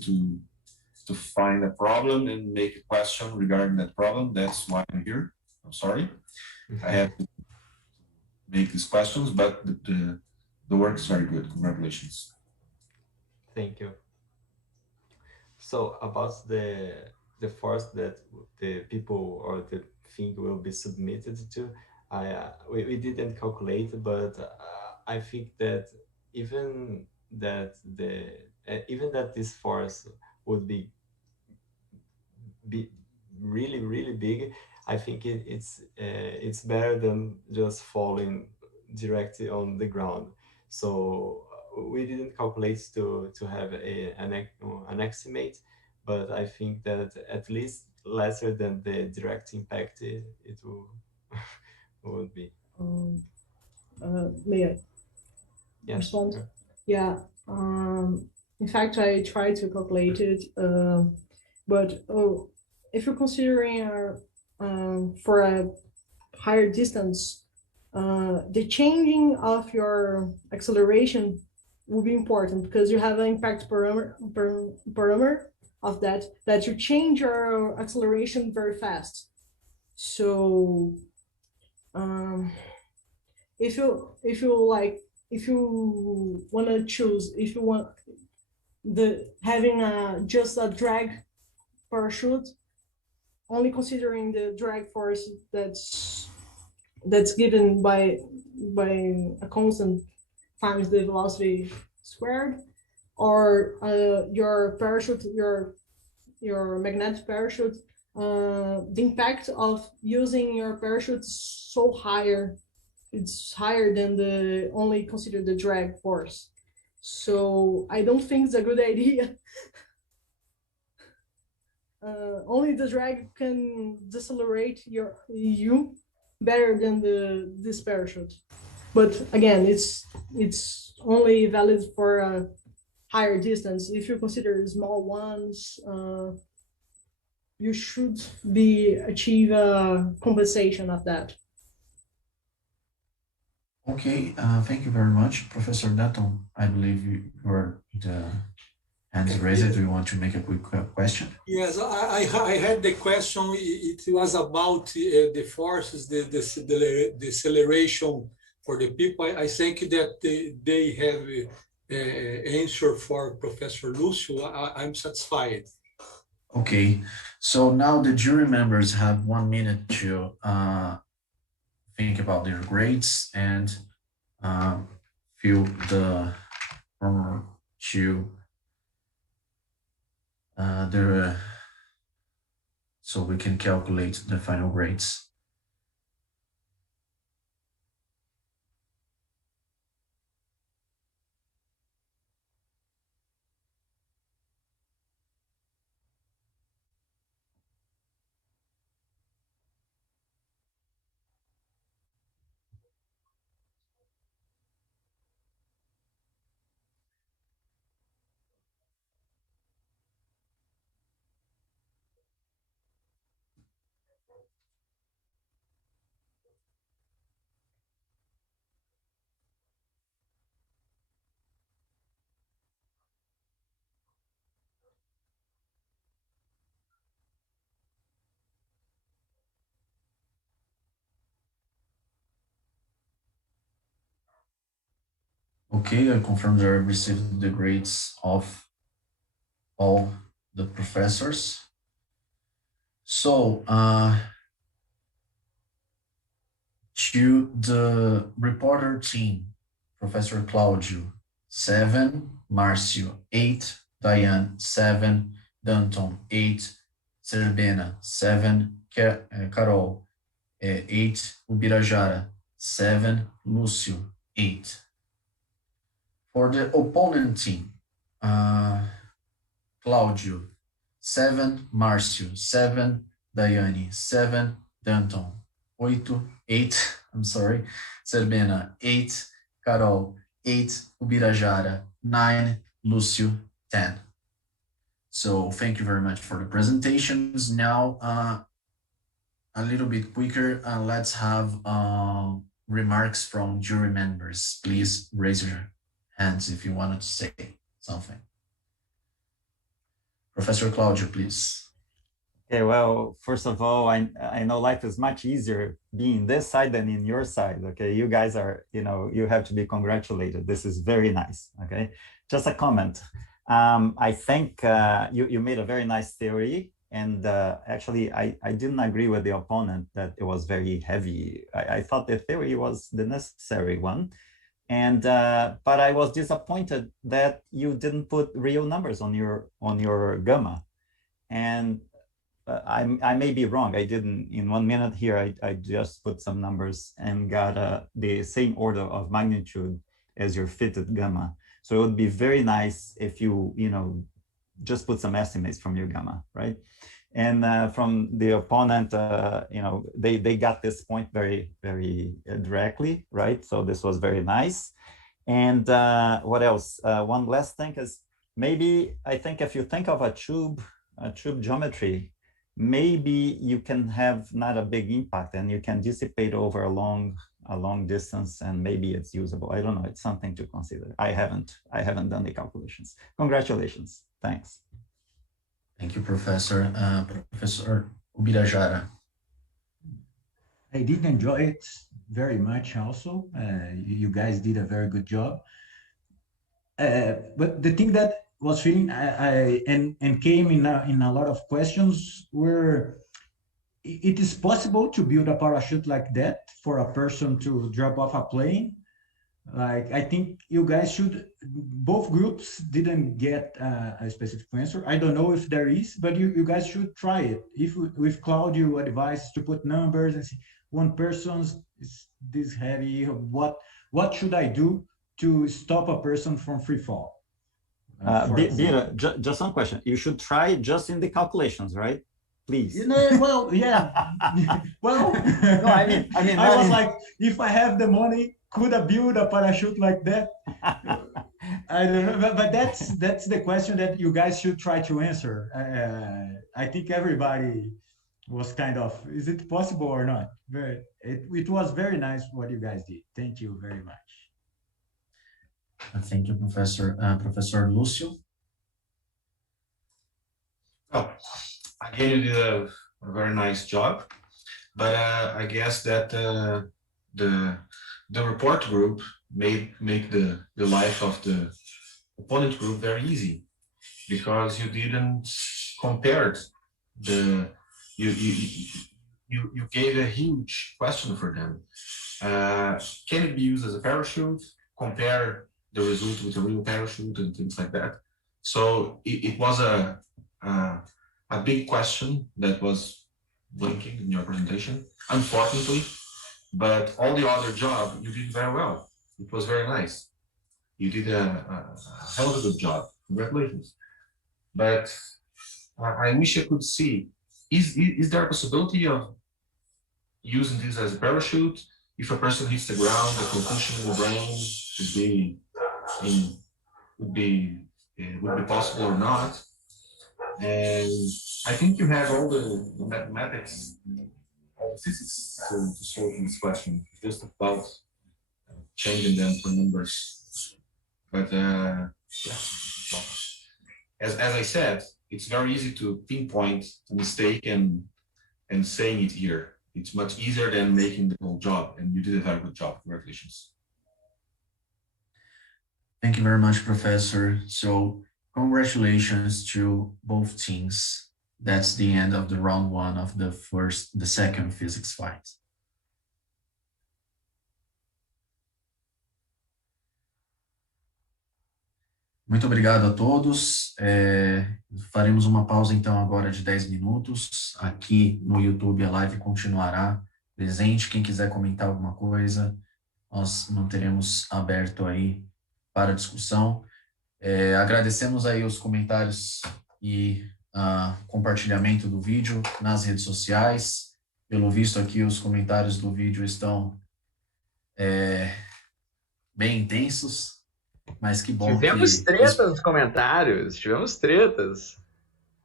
to find a problem and make a question regarding that problem. That's why I'm here. I'm sorry. I have to make these questions, but the work is very good. Congratulations. Thank you. So about the force that the people or the thing will be submitted to, we didn't calculate, but I think that even that this force would be really big, I think it's better than just falling directly on the ground. So we didn't calculate to have an estimate, but I think that at least lesser than the direct impact it will would be. May I respond? Sure. Yeah. In fact, I tried to calculate it, but if you're considering for a higher distance, the changing of your acceleration will be important because you have an impact parameter of that you change your acceleration very fast. So if you want to choose, if you want having just a drag parachute, only considering the drag force that's given by a constant times the velocity squared, or your parachute, your magnetic parachute, the impact of using your parachute is so higher. It's higher than the only consider the drag force. So I don't think it's a good idea. Only the drag can decelerate you better than this parachute. But again, it's only valid for a higher distance. If you consider small ones, you should achieve a compensation of that. Okay, thank you very much, Professor Datton. I believe you were the hands raised. Do you want to make a quick question? Yes, I had the question. It was about the forces, the deceleration for the people. I think that they have answer for Professor Lúcio. I'm satisfied. Okay, so now the jury members have 1 minute to think about their grades and fill the form to so we can calculate the final grades. Okay, I confirm that I received the grades of all the professors. So, to the reporter team, Professor Claudio, 7, Márcio, 8, Diane, 7, Danton, 8, Serbena, 7, Carol, 8, Ubirajara, 7, Lúcio, 8. For the opponent team, Claudio, 7, Márcio, 7, Daiane, 7, Danton, 8, I'm sorry, Serbena, 8, Carol, 8, Ubirajara, 9, Lúcio, 10. So thank you very much for the presentations. Now, a little bit quicker, let's have remarks from jury members. Please raise your hands if you wanted to say something. Professor Claudio, please. Okay, well, first of all, I know life is much easier being this side than in your side, okay? You guys are, you have to be congratulated. This is very nice, okay? Just a comment. I think you made a very nice theory, and actually, I didn't agree with the opponent that it was very heavy. I thought the theory was the necessary one, and but I was disappointed that you didn't put real numbers on your gamma, and I may be wrong. I didn't. In 1 minute here, I just put some numbers and got the same order of magnitude as your fitted gamma. So it would be very nice if you just put some estimates from your gamma, right? And from the opponent, they got this point very, very directly, right? So this was very nice. And what else? One last thing is maybe I think if you think of a tube geometry, maybe you can have not a big impact and you can dissipate over a long distance, and maybe it's usable. I don't know. It's something to consider. I haven't done the calculations. Congratulations. Thanks. Thank you, Professor. Professor Ubirajara. I did enjoy it very much also. You guys did a very good job. But the thing that was feeling and came in a lot of questions were, it is possible to build a parachute like that for a person to drop off a plane. Like, I think you guys should, both groups didn't get a specific answer. I don't know if there is, but you guys should try it. If with Claudio advice to put numbers and see one person's is this heavy, what should I do to stop a person from free fall? Bira, just one question. You should try just in the calculations, right? Please. Well, yeah. Well, no, I mean, I was like, if I have the money, could I build a parachute like that? I don't know, but that's the question that you guys should try to answer. I think everybody was kind of, is it possible or not? But it was very nice what you guys did. Thank you very much. Thank you, Professor. Professor Lúcio. Oh, again, you did a very nice job, but I guess that the report group make the life of the opponent group very easy, because you didn't compare you gave a huge question for them. Can it be used as a parachute? Compare the result with a real parachute and things like that. So it was a big question that was blinking in your presentation, unfortunately, but all the other job you did very well. It was very nice. You did a hell of a good job. Congratulations. But I wish I could see, is there a possibility of using this as a parachute? If a person hits the ground, the concussion in the brain would be possible or not. And I think you have all the mathematics, all the physics to solve this question. Just about changing them for numbers. But yeah, as I said, it's very easy to pinpoint a mistake and saying it here. It's much easier than making the whole job, and you did a very good job. Congratulations. Thank you very much, Professor. So congratulations to both teams. That's the end of the round one of the second physics fight. Muito obrigado a todos. Faremos uma pausa então agora de 10 minutos. Aqui no YouTube a live continuará presente. Quem quiser comentar alguma coisa, nós manteremos aberto aí para discussão. Agradecemos aí os comentários e compartilhamento do vídeo nas redes sociais. Pelo visto aqui os comentários do vídeo estão bem intensos. Mas que bom. Tivemos tretas nos comentários, tivemos tretas.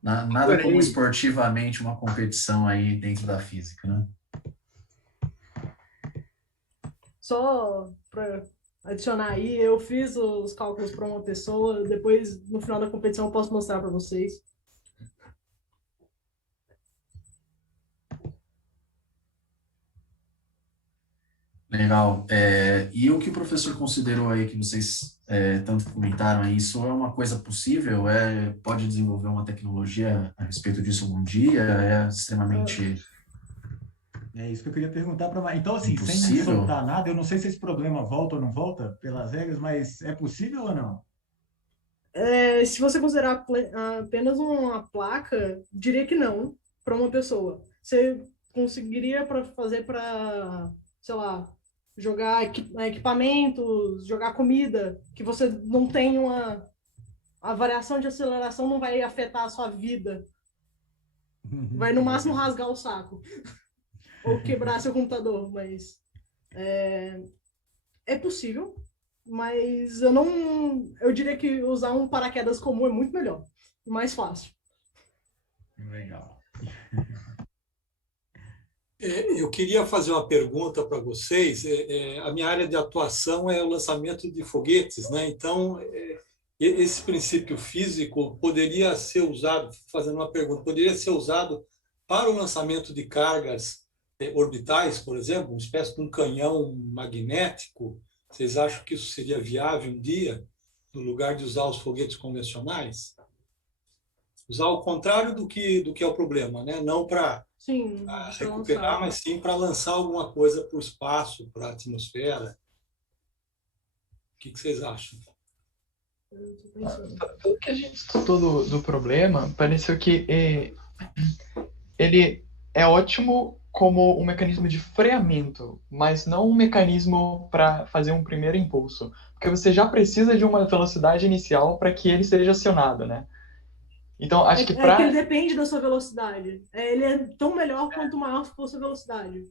Nada como esportivamente uma competição aí dentro da física, né? Só para adicionar aí, eu fiz os cálculos para uma pessoa, depois no final da competição eu posso mostrar para vocês. Legal. E o que o professor considerou aí, que vocês tanto comentaram aí, isso é uma coisa possível? Pode desenvolver uma tecnologia a respeito disso algum dia? É extremamente... É isso que eu queria perguntar para... Então, assim, impossível? Sem soltar nada, eu não sei se esse problema volta ou não volta pelas regras, mas é possível ou não? Se você considerar apenas uma placa, diria que não, para uma pessoa. Você conseguiria fazer para, sei lá, jogar equipamentos, jogar comida, que você não tem a variação de aceleração não vai afetar a sua vida. Vai no máximo rasgar o saco. Ou quebrar seu computador, mas é possível, mas eu diria que usar um paraquedas comum é muito melhor, mais fácil. Legal. Eu queria fazer uma pergunta para vocês. A minha área de atuação é o lançamento de foguetes, né? Então, esse princípio físico poderia ser usado, fazendo uma pergunta, poderia ser usado para o lançamento de cargas orbitais, por exemplo, uma espécie de um canhão magnético? Vocês acham que isso seria viável um dia, no lugar de usar os foguetes convencionais? Usar o contrário do que é o problema, né? Não para recuperar, mas sim para lançar alguma coisa para o espaço, para a atmosfera. O que vocês acham? Pelo que a gente escutou do problema, pareceu que ele é ótimo como um mecanismo de freamento, mas não um mecanismo para fazer um primeiro impulso. Porque você já precisa de uma velocidade inicial para que ele seja acionado, né? Então, acho que que ele depende da sua velocidade. Ele é tão melhor quanto maior for a sua velocidade.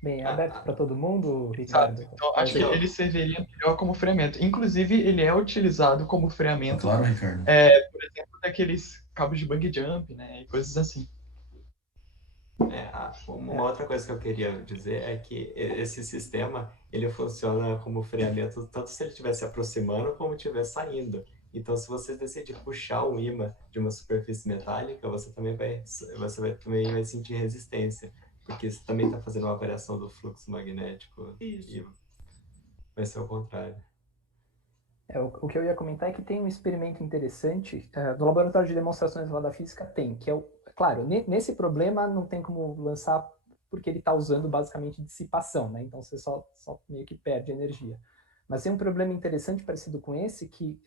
Bem, é aberto para todo mundo, Ricardo? Então, acho que ele serviria melhor como freamento. Inclusive, ele é utilizado como freamento. Claro, Ricardo. Por exemplo, daqueles cabos de bungee jump, né? E coisas assim. Uma outra coisa que eu queria dizer é que esse sistema, ele funciona como freamento tanto se ele estiver se aproximando como estiver saindo. Então, se você decidir puxar um ímã de uma superfície metálica, você também vai sentir resistência, porque você também está fazendo uma variação do fluxo magnético. Isso. E vai ser o contrário. O que eu ia comentar é que tem um experimento interessante, no laboratório de demonstrações lá da física que é claro, nesse problema não tem como lançar porque ele está usando basicamente dissipação, né? Então você só meio que perde energia. Mas tem um problema interessante parecido com esse, que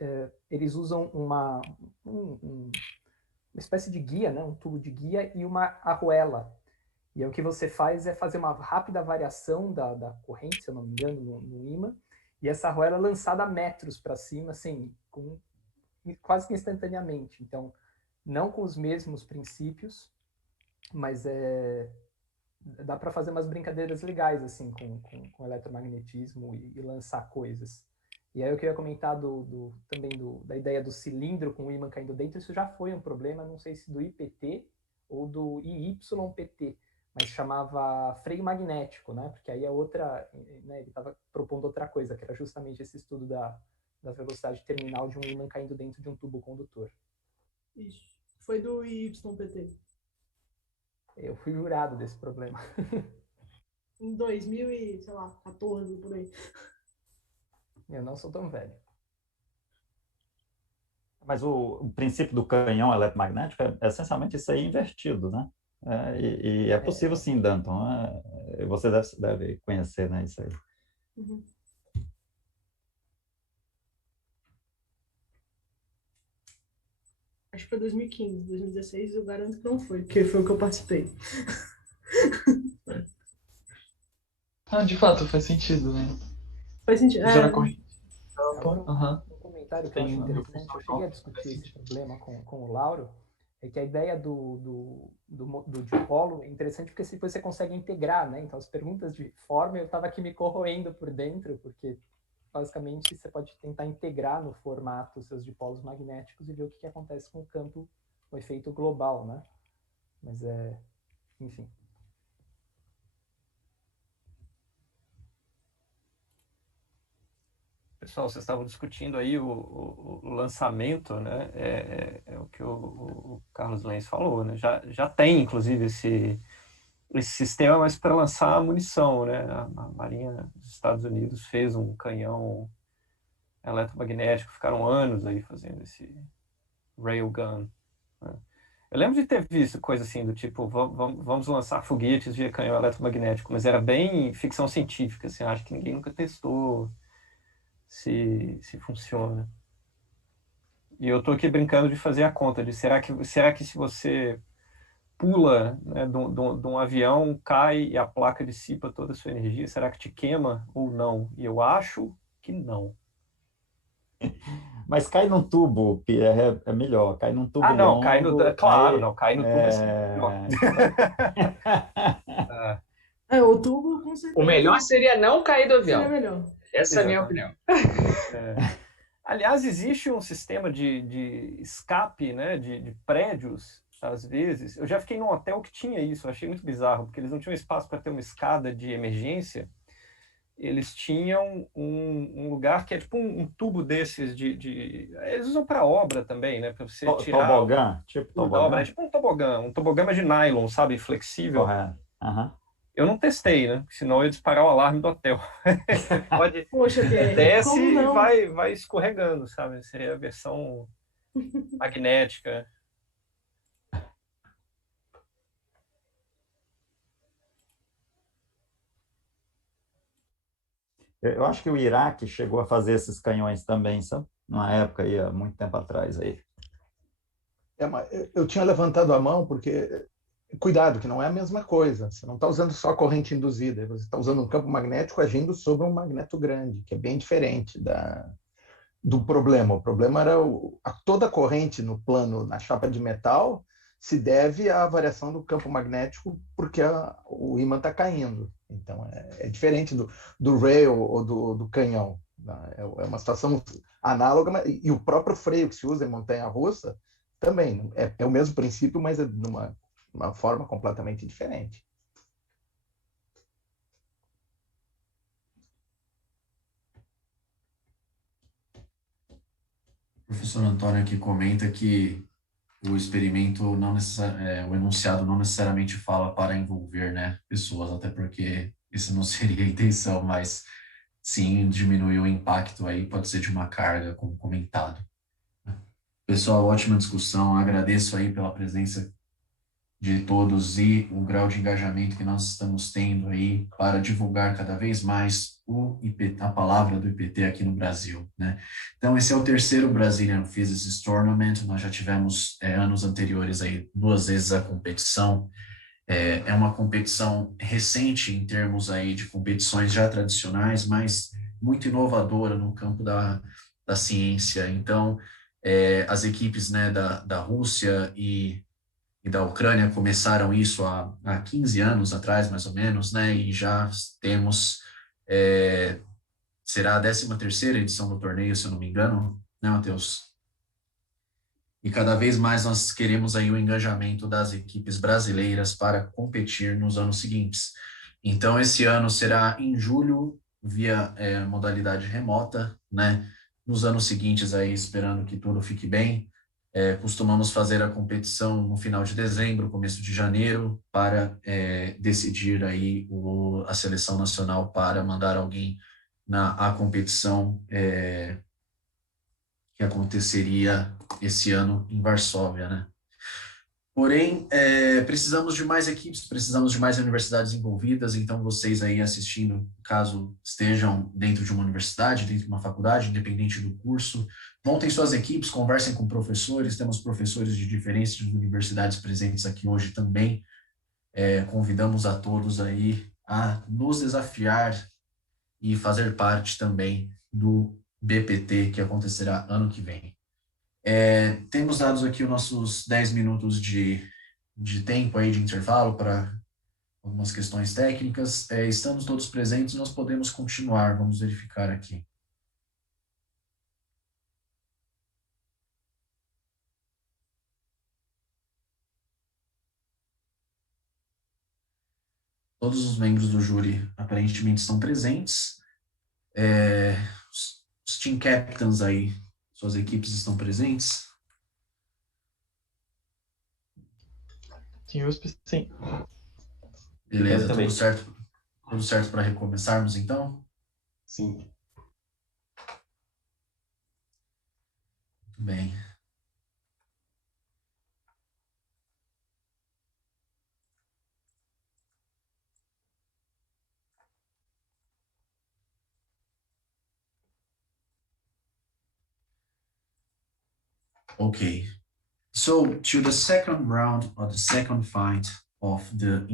eles usam uma espécie de guia, né? Um tubo de guia e uma arruela. E aí o que você faz é fazer uma rápida variação da corrente, se eu não me engano, no ímã, e essa arruela é lançada metros para cima, assim, quase que instantaneamente. Então, não com os mesmos princípios, mas dá para fazer umas brincadeiras legais assim com eletromagnetismo e lançar coisas. E aí eu queria comentar também da ideia do cilindro com o ímã caindo dentro. Isso já foi um problema, não sei se do IPT ou do IYPT, mas chamava freio magnético, né? Porque aí né, ele estava propondo outra coisa, que era justamente esse estudo da velocidade terminal de um ímã caindo dentro de um tubo condutor. Isso. Foi do YPT. Eu fui jurado desse problema. Em 2014, por aí. Eu não sou tão velho. Mas o princípio do canhão eletromagnético é essencialmente isso aí invertido, né? E é possível sim, Danton. Você deve conhecer, né, isso aí. Uhum. Acho que foi 2015, 2016 eu garanto que não foi, porque foi o que eu participei. De fato, faz sentido, né? Faz sentido. Usar a corrente. Agora, um comentário que eu acho interessante, eu cheguei a discutir esse problema com o Lauro, é que a ideia do dipolo é interessante porque se você consegue integrar, né? Então, as perguntas de forma, eu estava aqui me corroendo por dentro, porque basicamente você pode tentar integrar no formato os seus dipolos magnéticos e ver o que acontece com o campo, o efeito global, né? Mas enfim. Pessoal, vocês estavam discutindo aí o lançamento, né? É o que o Carlos Lenz falou, né? Já tem, inclusive, esse sistema, mas para lançar a munição, né? A Marinha dos Estados Unidos fez um canhão eletromagnético, ficaram anos aí fazendo esse railgun, né? Eu lembro de ter visto coisa assim do tipo, vamos lançar foguetes via canhão eletromagnético, mas era bem ficção científica, assim, acho que ninguém nunca testou se funciona. E eu tô aqui brincando de fazer a conta de será que se você pula, né, de um avião, cai e a placa dissipa toda a sua energia, será que te queima ou não? E eu acho que não. Mas cai num tubo, que é melhor. Cai num tubo não, longo. cai no... Claro, não, cai no tubo é melhor. O tubo, com certeza. O melhor seria não cair do avião. Seria melhor. Essa é a minha opinião. Aliás, existe um sistema de escape, né, de prédios, às vezes. Eu já fiquei num hotel que tinha isso, eu achei muito bizarro, porque eles não tinham espaço para ter uma escada de emergência. Eles tinham um lugar que é tipo um tubo desses eles usam para obra também, né, para você tirar... Tobogã? Tipo tobogã? É tipo um tobogã mas de nylon, sabe, flexível. Correto. Eu não testei, né? Senão eu ia disparar o alarme do hotel. Pode... Poxa, desce e vai escorregando, sabe? Seria a versão magnética. Eu acho que o Iraque chegou a fazer esses canhões também, sabe? Numa época aí, há muito tempo atrás aí. Eu tinha levantado a mão porque cuidado, que não é a mesma coisa. Você não está usando só a corrente induzida, você está usando um campo magnético agindo sobre um magneto grande, que é bem diferente do problema. O problema era toda a corrente no plano, na chapa de metal, se deve à variação do campo magnético porque o ímã está caindo. Então, é diferente do rail ou do canhão. É uma situação análoga, e o próprio freio que se usa em montanha-russa também é o mesmo princípio, mas é de uma forma completamente diferente. O professor Antônio aqui comenta que o experimento o enunciado não necessariamente fala para envolver, né, pessoas, até porque isso não seria a intenção, mas sim diminuir o impacto aí, pode ser de uma carga, como comentado. Pessoal, ótima discussão, agradeço aí pela presença de todos e o grau de engajamento que nós estamos tendo aí para divulgar cada vez mais a palavra do IPT aqui no Brasil, né? Então, esse é o terceiro Brazilian Physicist Tournament, nós já tivemos anos anteriores aí 2 vezes a competição. É uma competição recente em termos aí de competições já tradicionais, mas muito inovadora no campo da ciência. Então, as equipes, né, da Rússia e da Ucrânia começaram isso há 15 anos atrás, mais ou menos, né, e já temos, será a 13ª edição do torneio, se eu não me engano, né, Matheus? E cada vez mais nós queremos aí o engajamento das equipes brasileiras para competir nos anos seguintes. Então, esse ano será em julho, via modalidade remota, né? Nos anos seguintes aí, esperando que tudo fique bem, costumamos fazer a competição no final de dezembro, começo de janeiro, para decidir aí a seleção nacional para mandar alguém na competição que aconteceria esse ano em Varsóvia, né? Porém, precisamos de mais equipes, precisamos de mais universidades envolvidas, então vocês aí assistindo, caso estejam dentro de uma universidade, dentro de uma faculdade, independente do curso, montem suas equipes, conversem com professores, temos professores de diferentes universidades presentes aqui hoje também, convidamos a todos aí a nos desafiar e fazer parte também do BPT, que acontecerá ano que vem. Temos dados aqui os nossos 10 minutos de tempo aí de intervalo para algumas questões técnicas. Estamos todos presentes, nós podemos continuar, vamos verificar aqui. Todos os membros do júri aparentemente estão presentes. Os team captains aí, suas equipes estão presentes? Sim. Beleza, tudo certo? Tudo certo para recomeçarmos, então? Sim. Muito bem. Okay. So to the second round or the second fight of the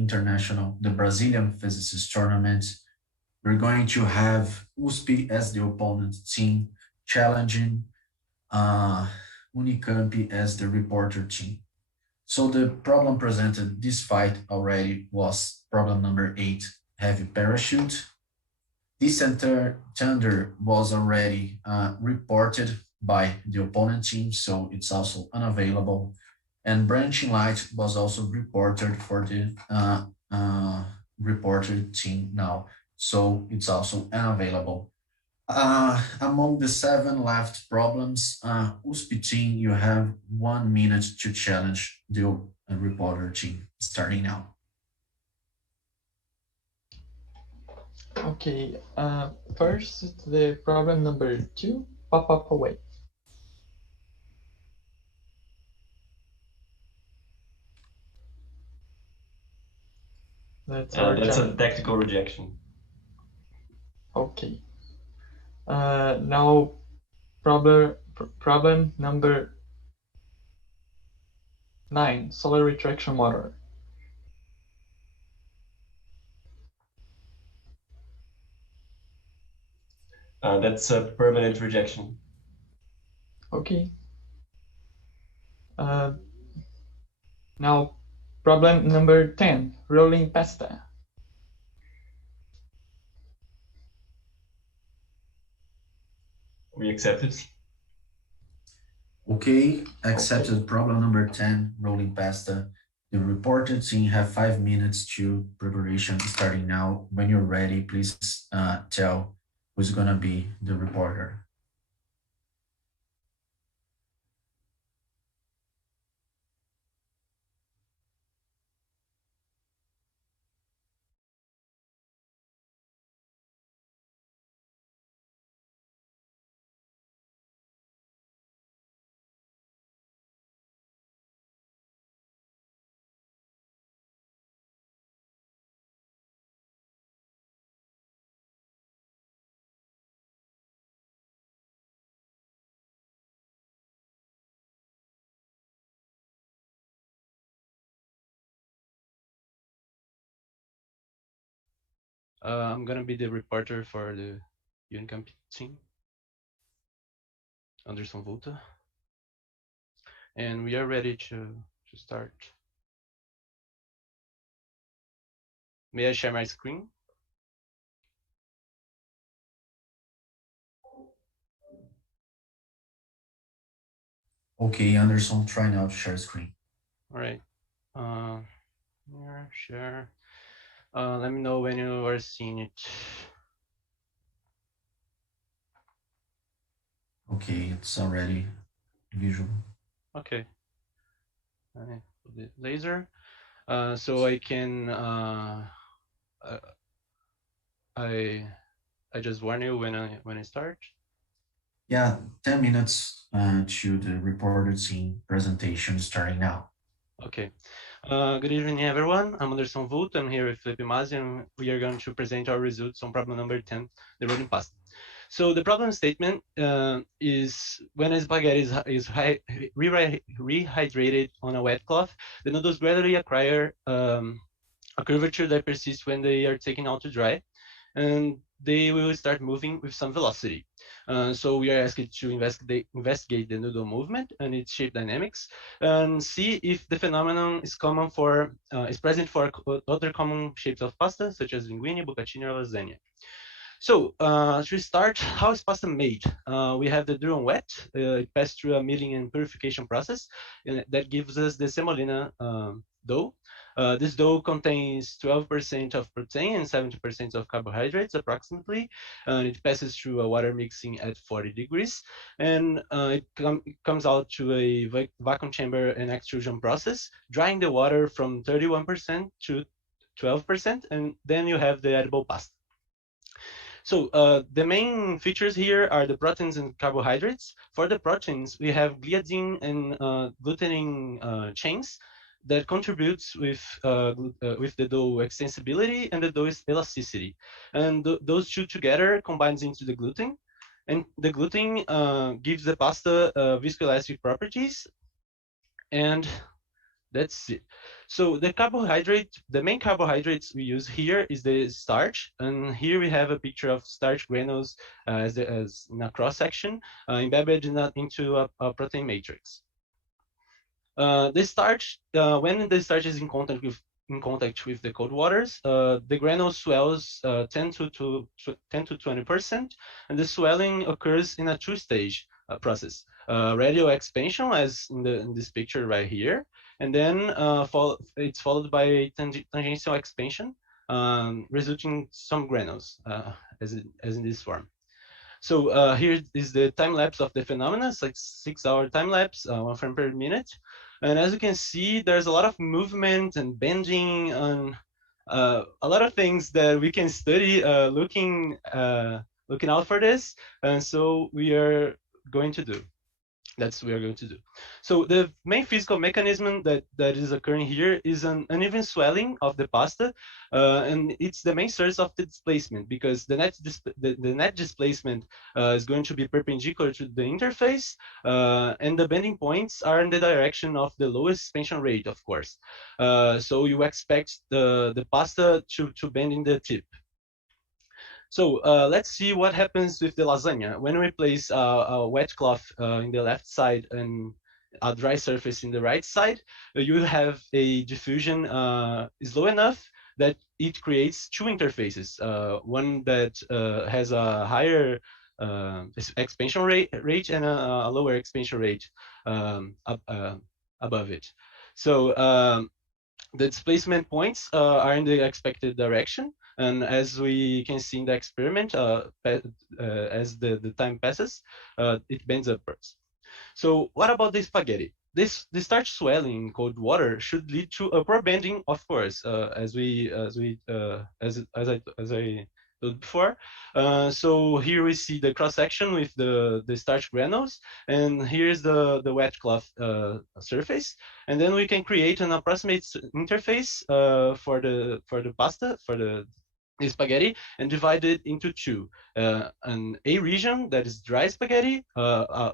Brazilian Physicists Tournament, we're going to have USP as the opponent team challenging UNICAMP as the reporter team. So the problem presented this fight already was problem number 8, heavy parachute. Descent thunder was already reported by the opponent team, so it's also unavailable. And branching light was also reported for the reported team now, so it's also unavailable. Among the 7 left problems, USP team, you have 1 minute to challenge the reporter team, starting now. Okay, first the problem number 2, pop up away. That's a tactical rejection. Okay. Now problem number 9, solar retraction motor. That's a permanent rejection. Okay. Now problem number 10, rolling pasta. We accept it. Okay, accepted. Okay. Problem number 10, rolling pasta. The reporter team have 5 minutes to preparation starting now. When you're ready, please tell who's gonna be the reporter. I'm gonna be the reporter for the UNICAMP team, Anderson Volta, and we are ready to start. May I share my screen? Okay, Anderson, try now to share screen. All right. Here, share. Let me know when you are seeing it. Okay, it's already visual. Okay. I put the laser, so I can I I just warn you when I start. Yeah, 10 minutes to the reported scene presentation starting now. Okay. Good evening, everyone. I'm Anderson Vult. I'm here with Felipe Mazzi, and we are going to present our results on problem number 10, the rolling pasta. So the problem statement is when a spaghetti is rehydrated on a wet cloth, the noodles gradually acquire a curvature that persists when they are taken out to dry, and they will start moving with some velocity. So we are asked to investigate the noodle movement and its shape dynamics, and see if the phenomenon is common for is present for other common shapes of pasta, such as linguine, bucatini, or lasagna. So to start, how is pasta made? We have the durum wet. It passed through a milling and purification process, and that gives us the semolina dough. This dough contains 12% of protein and 70% of carbohydrates approximately. It passes through a water mixing at 40 degrees, and it comes out to a vacuum chamber and extrusion process, drying the water from 31% to 12%, and then you have the edible pasta. So the main features here are the proteins and carbohydrates. For the proteins, we have gliadin and glutenin chains that contributes with the dough extensibility and the dough elasticity. And those two together combines into the gluten. And the gluten gives the pasta viscoelastic properties. And that's it. So the main carbohydrates we use here is the starch, and here we have a picture of starch granules as in a cross section embedded into a protein matrix. The starch, when the starch is in contact with the cold waters, the granule swells 10 to 20%, and the swelling occurs in a two-stage process. Radial expansion, as in this picture right here, and then it's followed by tangential expansion, resulting some granules, as in this form. So here is the time lapse of the phenomena. It's like 6-hour time lapse, 1 frame per minute. And as you can see, there's a lot of movement and bending and a lot of things that we can study looking out for this. And so we are going to do. That's what we are going to do. So the main physical mechanism that is occurring here is an uneven swelling of the pasta, and it's the main source of the displacement, because the net displacement is going to be perpendicular to the interface, and the bending points are in the direction of the lowest expansion rate, of course. So you expect the pasta to bend in the tip. So let's see what happens with the lasagna. When we place a wet cloth in the left side and a dry surface in the right side, you will have a diffusion is low enough that it creates two interfaces. One that has a higher expansion rate and a lower expansion rate above it. So the displacement points are in the expected direction. And as we can see in the experiment, as the time passes, it bends upwards. So what about the spaghetti? The starch swelling in cold water should lead to upward bending, of course, as I told before. So here we see the cross section with the starch granules, and here's the wet cloth surface, and then we can create an approximate interface for the pasta, for the spaghetti, and divide it into two: an A region that is dry spaghetti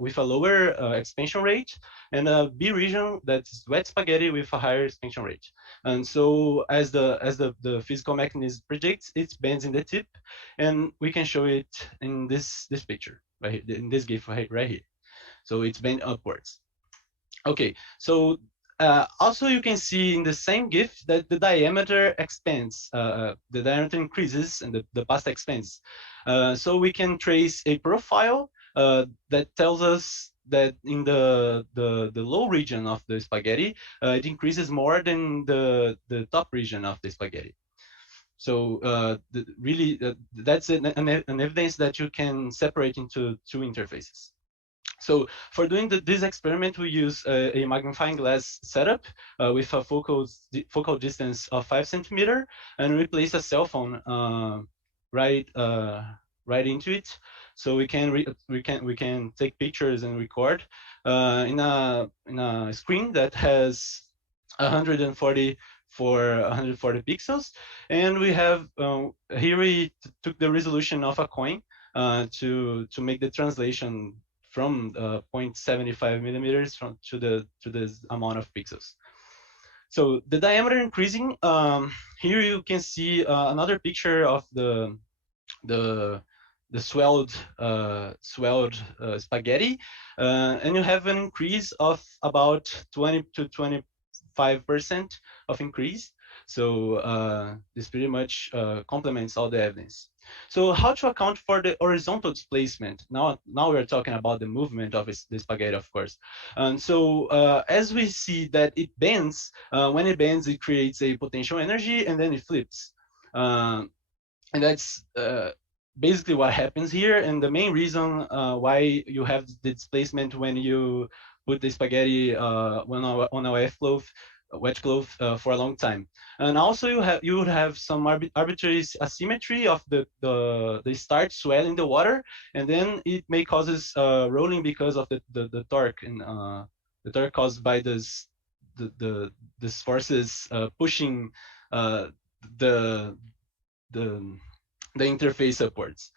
with a lower expansion rate, and a B region that's wet spaghetti with a higher expansion rate. And so as the physical mechanism predicts, it bends in the tip, and we can show it in this picture right here, in this GIF right here. So it's bent upwards. Okay, so also you can see in the same GIF that the diameter expands, the diameter increases and the pasta expands. So we can trace a profile that tells us that in the low region of the spaghetti, it increases more than the top region of the spaghetti. So really, that's an evidence that you can separate into two interfaces. So for doing this experiment, we use a magnifying glass setup with a focal distance of 5 centimeters, and we place a cell phone right right into it. So we can take pictures and record in a screen that has 140 for 140 pixels, and we have here we took the resolution of a coin to make the translation from 0.75 millimeters to the amount of pixels. So the diameter increasing. Here you can see another picture of the swelled spaghetti, and you have an increase of about 20 to 25% of increase. So this pretty much complements all the evidence. So how to account for the horizontal displacement? Now we're talking about the movement of the spaghetti, of course. And so as we see that it bends, when it bends, it creates a potential energy, and then it flips. And that's basically what happens here. And the main reason why you have the displacement when you put the spaghetti on a wet cloth for a long time. And also you would have some arbitrary asymmetry of the start swelling the water, and then it may causes rolling because of the torque, and the torque caused by this forces pushing the interface upwards.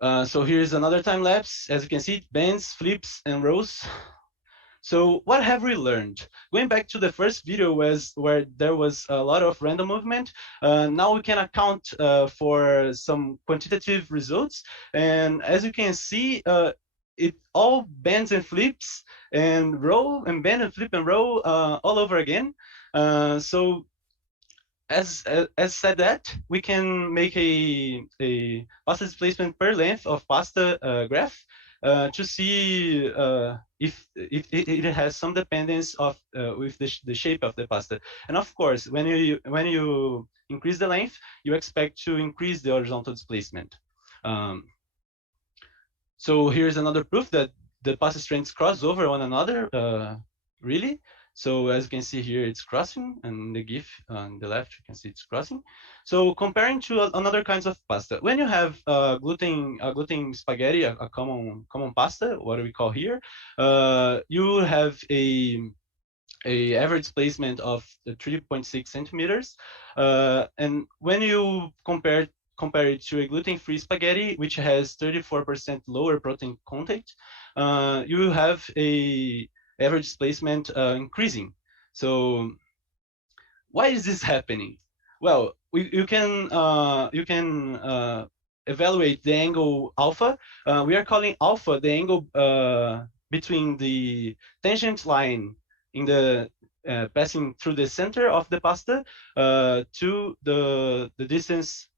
So here's another time lapse. As you can see, it bends, flips, and rolls. So what have we learned? Going back to the first video where there was a lot of random movement, now we can account for some quantitative results. And as you can see, it all bends and flips and roll and bend and flip and roll all over again. So as said that, we can make a pasta displacement per length of pasta graph to see if it has some dependence of with the shape of the pasta. And of course, when you increase the length, you expect to increase the horizontal displacement. So here's another proof that the pasta strands cross over one another, really. So as you can see here, it's crossing, and the GIF on the left, you can see it's crossing. So comparing to another kinds of pasta, when you have gluten spaghetti, a common pasta, what do we call here, you have a average displacement of 3.6 centimeters. And when you compare it to a gluten-free spaghetti, which has 34% lower protein content, you have a average displacement increasing. So why is this happening? Well, you can evaluate the angle alpha. We are calling alpha the angle between the tangent line in the passing through the center of the pasta to the distance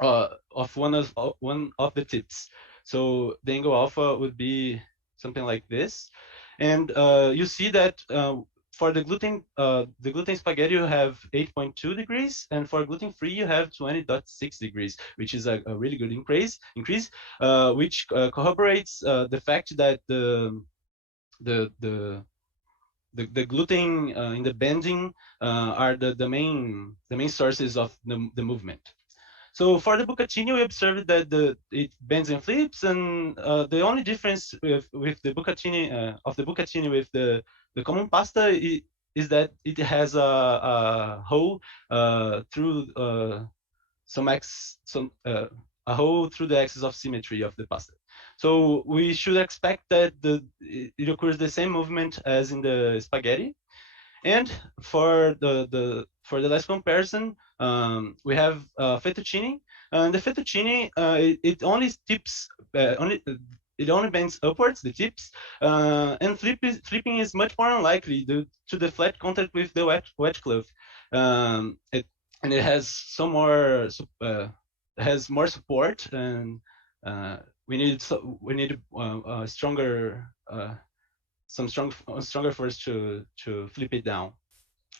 of one of the tips. So the angle alpha would be something like this. And you see that for the gluten spaghetti, you have 8.2 degrees, and for gluten-free, you have 20.6 degrees, which is a really good increase, which corroborates the fact that the gluten in the bending are the main sources of the movement. So for the bucatini, we observed that it bends and flips, and the only difference with the bucatini with the common pasta is that it has a hole through a hole through the axis of symmetry of the pasta. So we should expect that it occurs the same movement as in the spaghetti. And for the last comparison, we have fettuccine. And the fettuccine, it only tips, it only bends upwards, the tips, and flipping is much more unlikely due to the flat contact with the wet cloth. And it has some more, has more support, and we need stronger. Some stronger force to flip it down.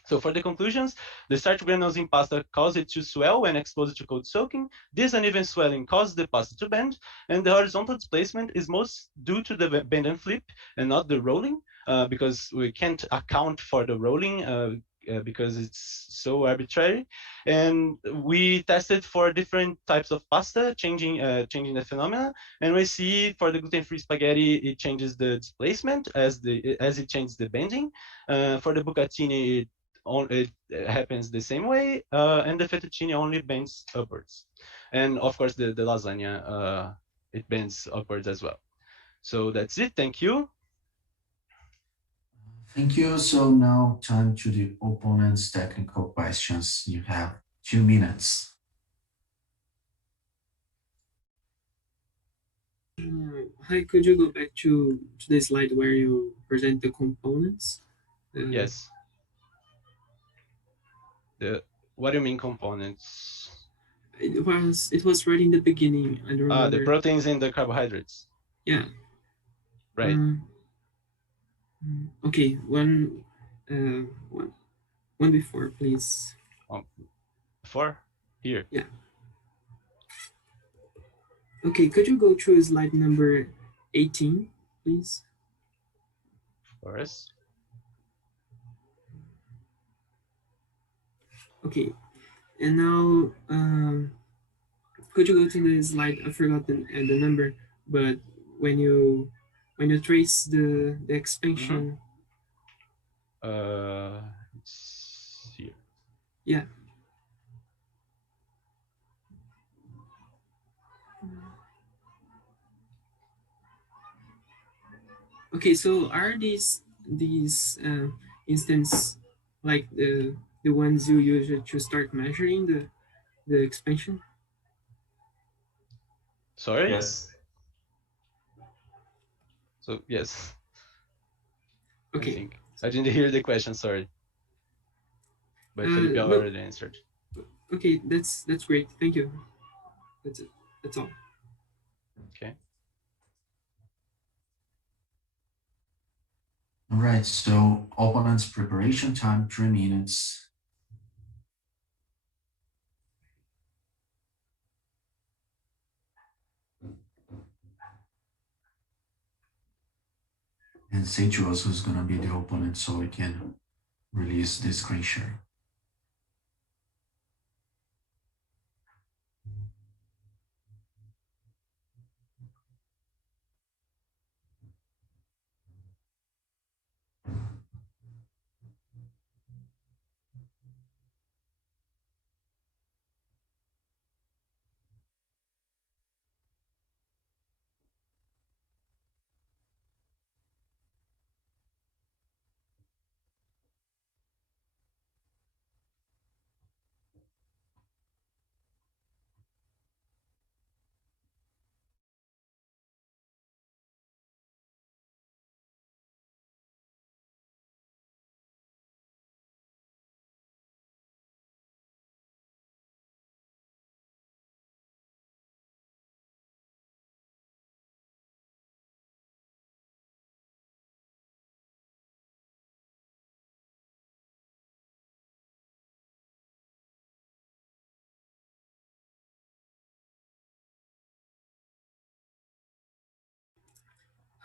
So for the conclusions, the starch granules in pasta cause it to swell when exposed to cold soaking. This uneven swelling causes the pasta to bend, and the horizontal displacement is most due to the bend and flip and not the rolling, because we can't account for the rolling because it's so arbitrary. And we tested for different types of pasta, changing the phenomena. And we see for the gluten-free spaghetti, it changes the displacement as it changes the bending. For the bucatini, it happens the same way, and the fettuccine only bends upwards. And of course, the lasagna, it bends upwards as well. So that's it. Thank you. Thank you. So now time to the opponent's technical questions. You have 2 minutes. Hi, could you go back to the slide where you present the components? Yes. What do you mean components? It was right in the beginning. I don't remember. The proteins and the carbohydrates. Yeah. Right. Okay, one before, please. Before? Here. Yeah. Okay, could you go to slide number 18, please? Of course. Okay, and now could you go to the slide? I forgot the number, but when you trace the expansion. It's here. Yeah. Okay, so are these instances like the ones you use to start measuring the expansion? Sorry? Yes. So yes. Okay. I didn't hear the question, sorry. But Felipe already answered. Okay, that's great. Thank you. That's it. That's all. Okay. All right, so opponent's preparation time, 3 minutes. And say to us who's gonna be the opponent so we can release the screen share.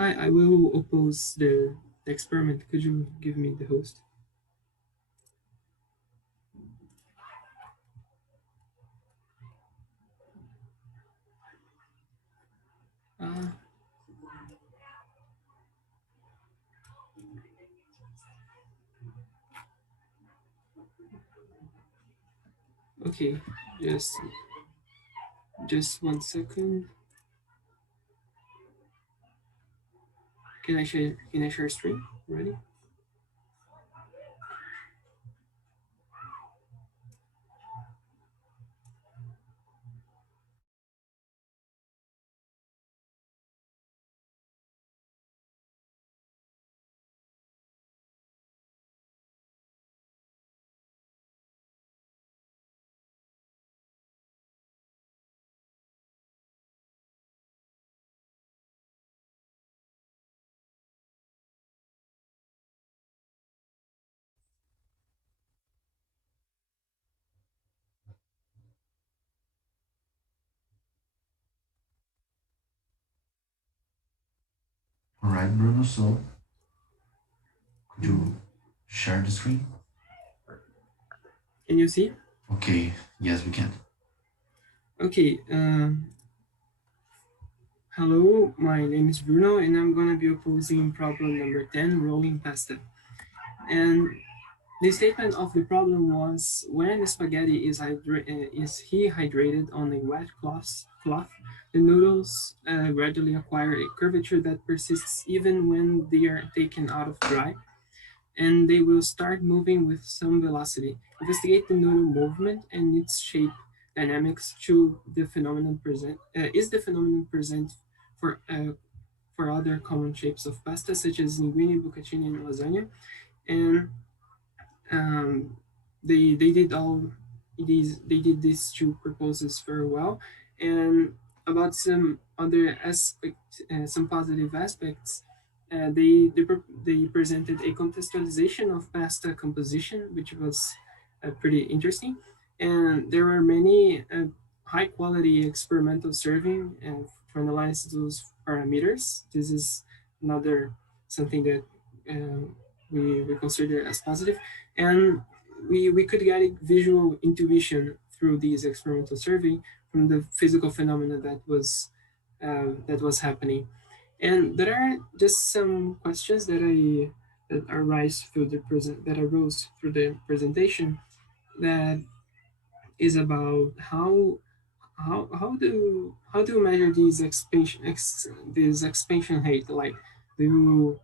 Hi, I will oppose the experiment. Could you give me the host? Okay, just 1 second. Can I share screen? Ready? All right, Bruno, so could you share the screen? Can you see? Okay, yes, we can. Okay. Hello, my name is Bruno, and I'm going to be opposing problem number 10, rolling pasta. And the statement of the problem was, when the spaghetti is hydrated on a wet cloth, the noodles gradually acquire a curvature that persists even when they are taken out of dry, and they will start moving with some velocity. Investigate the noodle movement and its shape dynamics to the phenomenon present. Is the phenomenon present for other common shapes of pasta, such as linguine, bucatini, and lasagna? And they did all these two proposals very well. And about some other aspects, some positive aspects, they presented a contextualization of pasta composition, which was pretty interesting. And there were many high quality experimental surveying to analyze those parameters. This is another something that we consider as positive. And we could get a visual intuition through these experimental survey from the physical phenomena that was happening. And there are just some questions that arose through the presentation, that is about how do you measure these expansion rate? Like, do you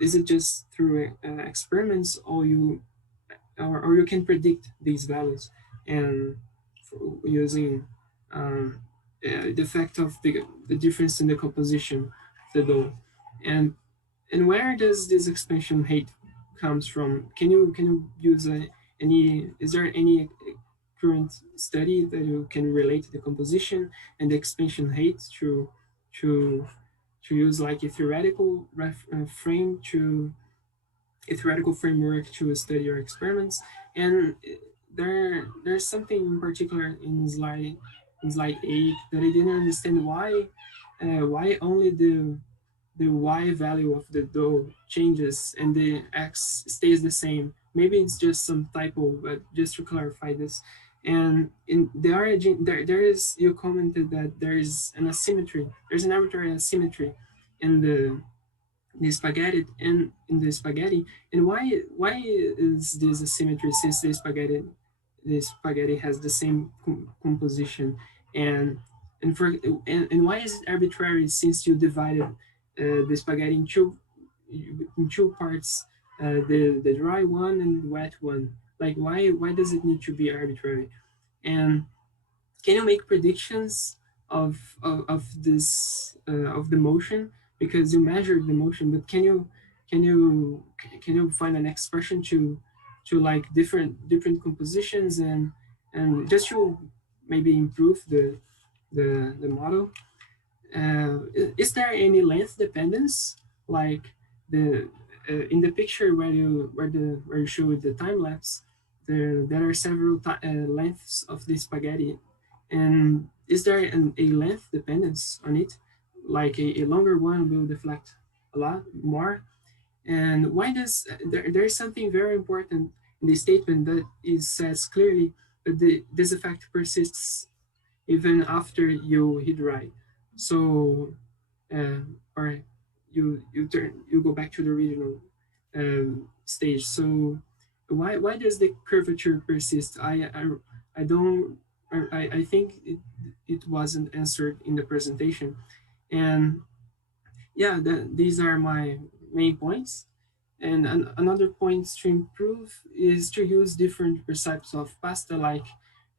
is it just through experiments, or you can predict these values and using the effect of the difference in the composition of the dough? And where does this expansion rate comes from? Can you use is there any current study that you can relate the composition and the expansion rate to use like a theoretical framework to study your experiments? And there's something in particular in slide 8 that I didn't understand why only the y value of the dough changes and the x stays the same. Maybe it's just some typo, but just to clarify this. And in the origin, there is, you commented that there is an asymmetry. There's an arbitrary asymmetry in the spaghetti and in the spaghetti. And why is this asymmetry, since the spaghetti has the same composition? And why is it arbitrary, since you divided the spaghetti in two parts, the dry one and the wet one? Like, why does it need to be arbitrary? And can you make predictions of this of the motion, because you measured the motion? But can you find an expression to like different compositions and just to maybe improve the model? Is there any length dependence, like the in the picture where you show the time lapse? There are several lengths of the spaghetti, and is there a length dependence on it? Like a longer one will deflect a lot more. And why does there is something very important in the statement that says clearly that this effect persists even after you hit right. So or you go back to the original stage. So why does the curvature persist? I think it wasn't answered in the presentation. And yeah, these are my main points. And another point to improve is to use different recipes of pasta, like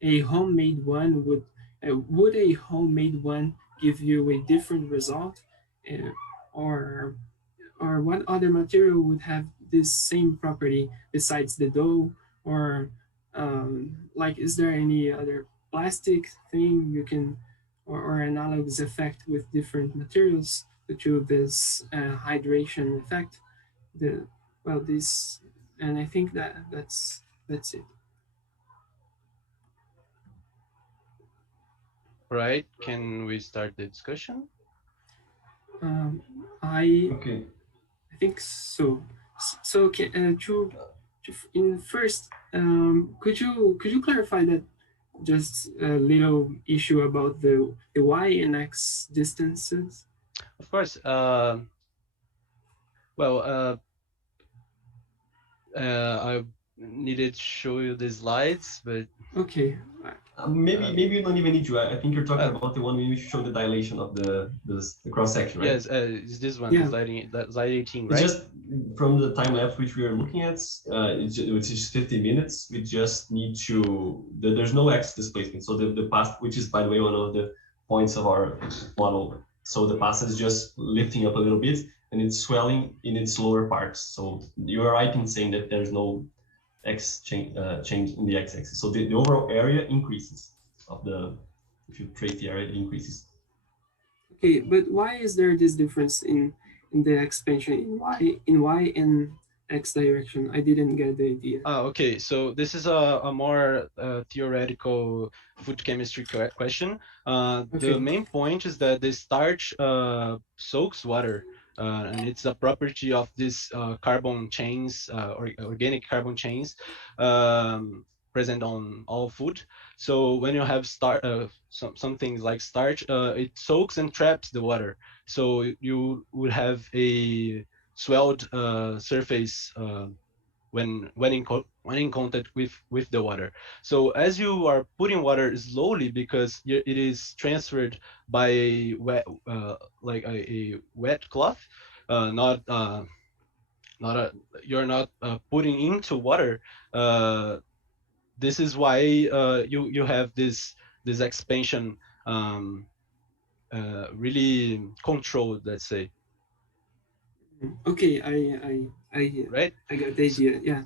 a homemade one would a homemade one give you a different result? Or what other material would have this same property besides the dough? Or like, is there any other plastic thing you can, or analogous effect with different materials to achieve this hydration effect? And I think that's it. Right, can we start the discussion? I think so. So to first, could you clarify that just a little issue about the y and x distances? Of course. Well, I needed to show you the slides, but okay. Maybe you don't even need to. I think you're talking about the one where you show the dilation of the cross section, right? Yes, it's this one, Yeah. slide 18, right? It's just from the time lapse which we are looking at, which is 50 minutes. We just need to. There's no x displacement, so the path, which is by the way one of the points of our model. So the path is just lifting up a little bit, and it's swelling in its lower parts. So you are right in saying that there's no x change in the x-axis. So the overall area increases of the. If you trace the area, it increases. Okay, but why is there this difference in the expansion in y and x direction? I didn't get the idea. Okay. So this is a more theoretical food chemistry question. Okay. The main point is that the starch soaks water, and it's a property of these carbon chains, or organic carbon chains, present on all food. So when you have some things like starch, it soaks and traps the water. So you would have a swelled surface when in contact with the water. So as you are putting water slowly, because it is transferred by a wet, like a wet cloth, you're not putting into water. This is why you have this expansion really controlled, let's say. Okay, right? I got the idea. Yeah.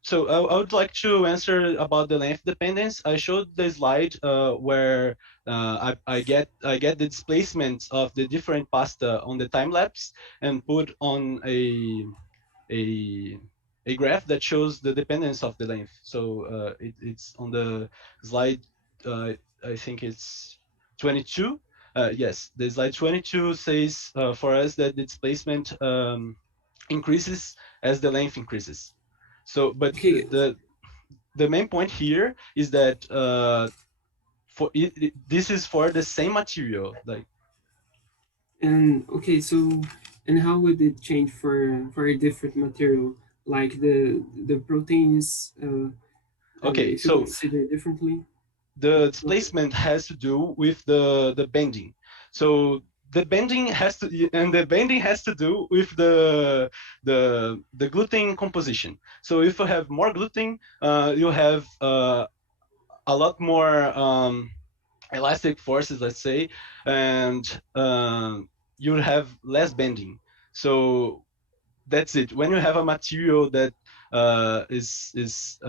So I would like to answer about the length dependence. I showed the slide where I get the displacement of the different pasta on the time lapse and put on a graph that shows the dependence of the length. So it's on the slide. I think it's 22. Yes, the slide 22 says for us that the displacement increases as the length increases. So, but the main point here is that this is for the same material, like. And okay, so and how would it change for a different material, like the proteins? Okay, so consider differently. The displacement has to do with the bending. So the bending has to do with the gluten composition. So if you have more gluten, you have a lot more elastic forces, let's say, and you have less bending. So that's it. When you have a material that is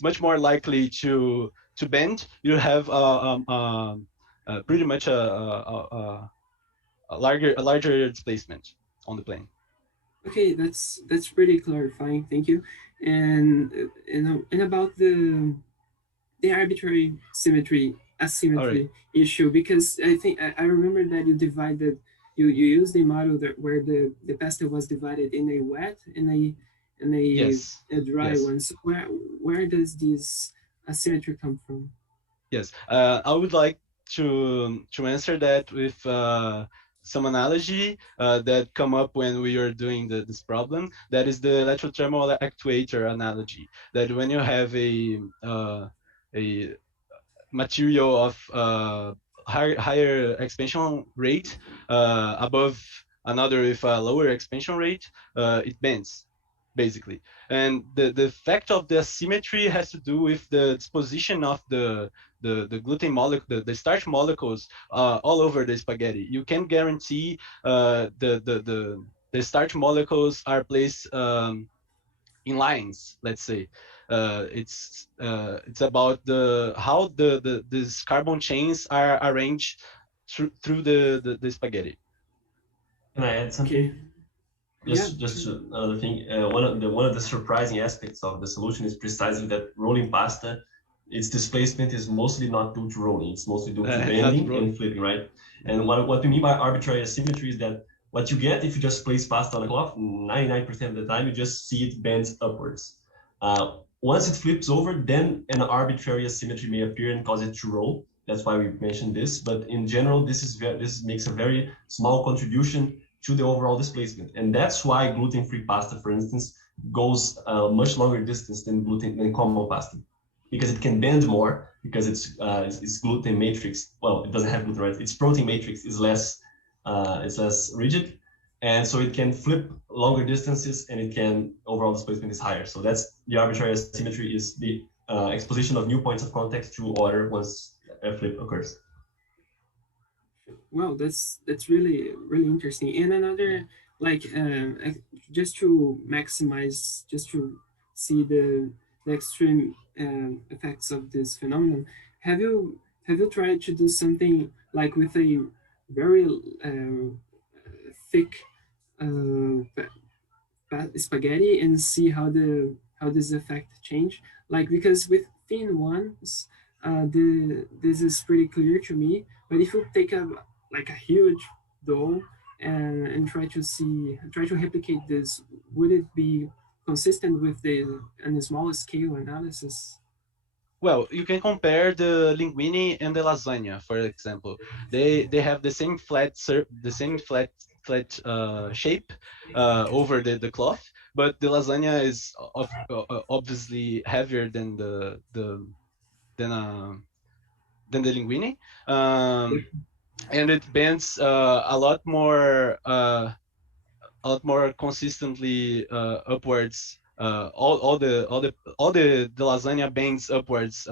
much more likely to bend, you have pretty much a larger displacement on the plane. Okay, that's pretty clarifying. Thank you. And about the arbitrary asymmetry issue, because I think I remember that you divided. You used a model where the pasta was divided in a wet and a dry one. So where does this asymmetry come from? Yes, I would like to answer that with some analogy that come up when we are doing this problem. That is the electrothermal actuator analogy. That when you have a material of higher expansion rate above another with a lower expansion rate, it bends, basically. And the effect of the asymmetry has to do with the disposition of the gluten molecule, the starch molecules all over the spaghetti. You can guarantee the starch molecules are placed in lines, let's say. It's about how these carbon chains are arranged through the spaghetti. Can I add something? Just another thing. One of the surprising aspects of the solution is precisely that rolling pasta, its displacement is mostly not due to rolling; it's mostly due to bending and flipping, right? And what we mean by arbitrary asymmetry is that what you get if you just place pasta on a cloth, 99% of the time you just see it bends upwards. Once it flips over, then an arbitrary asymmetry may appear and cause it to roll. That's why we mentioned this. But in general, this makes a very small contribution to the overall displacement, and that's why gluten-free pasta, for instance, goes a much longer distance than common pasta, because it can bend more, because its gluten matrix, well, it doesn't have gluten, right? Its protein matrix is less rigid, and so it can flip longer distances, and it can overall displacement is higher. So that's the arbitrary asymmetry, is the exposition of new points of contact to water once a flip occurs. Wow, that's really interesting. And another, like, just to maximize, just to see the extreme effects of this phenomenon, have you tried to do something like with a very thick spaghetti and see how this effect change? Like, because with thin ones, this is pretty clear to me. But if you take a huge dough and try to replicate this, would it be consistent with the small scale analysis? Well, you can compare the linguine and the lasagna, for example. They have the same flat shape over the cloth, but the lasagna is obviously heavier than the linguine, and it bends a lot more consistently upwards. All the lasagna bends upwards,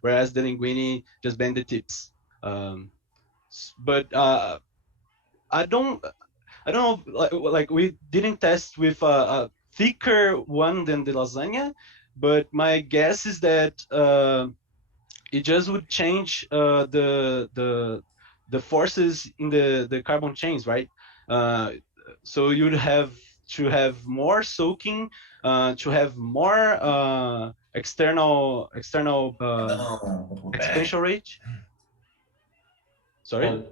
whereas the linguine just bend the tips. But I don't know. Like we didn't test with a thicker one than the lasagna, but my guess is that it just would change the forces in the carbon chains, right? So you'd have to have more soaking, to have more external expansion rate. Sorry.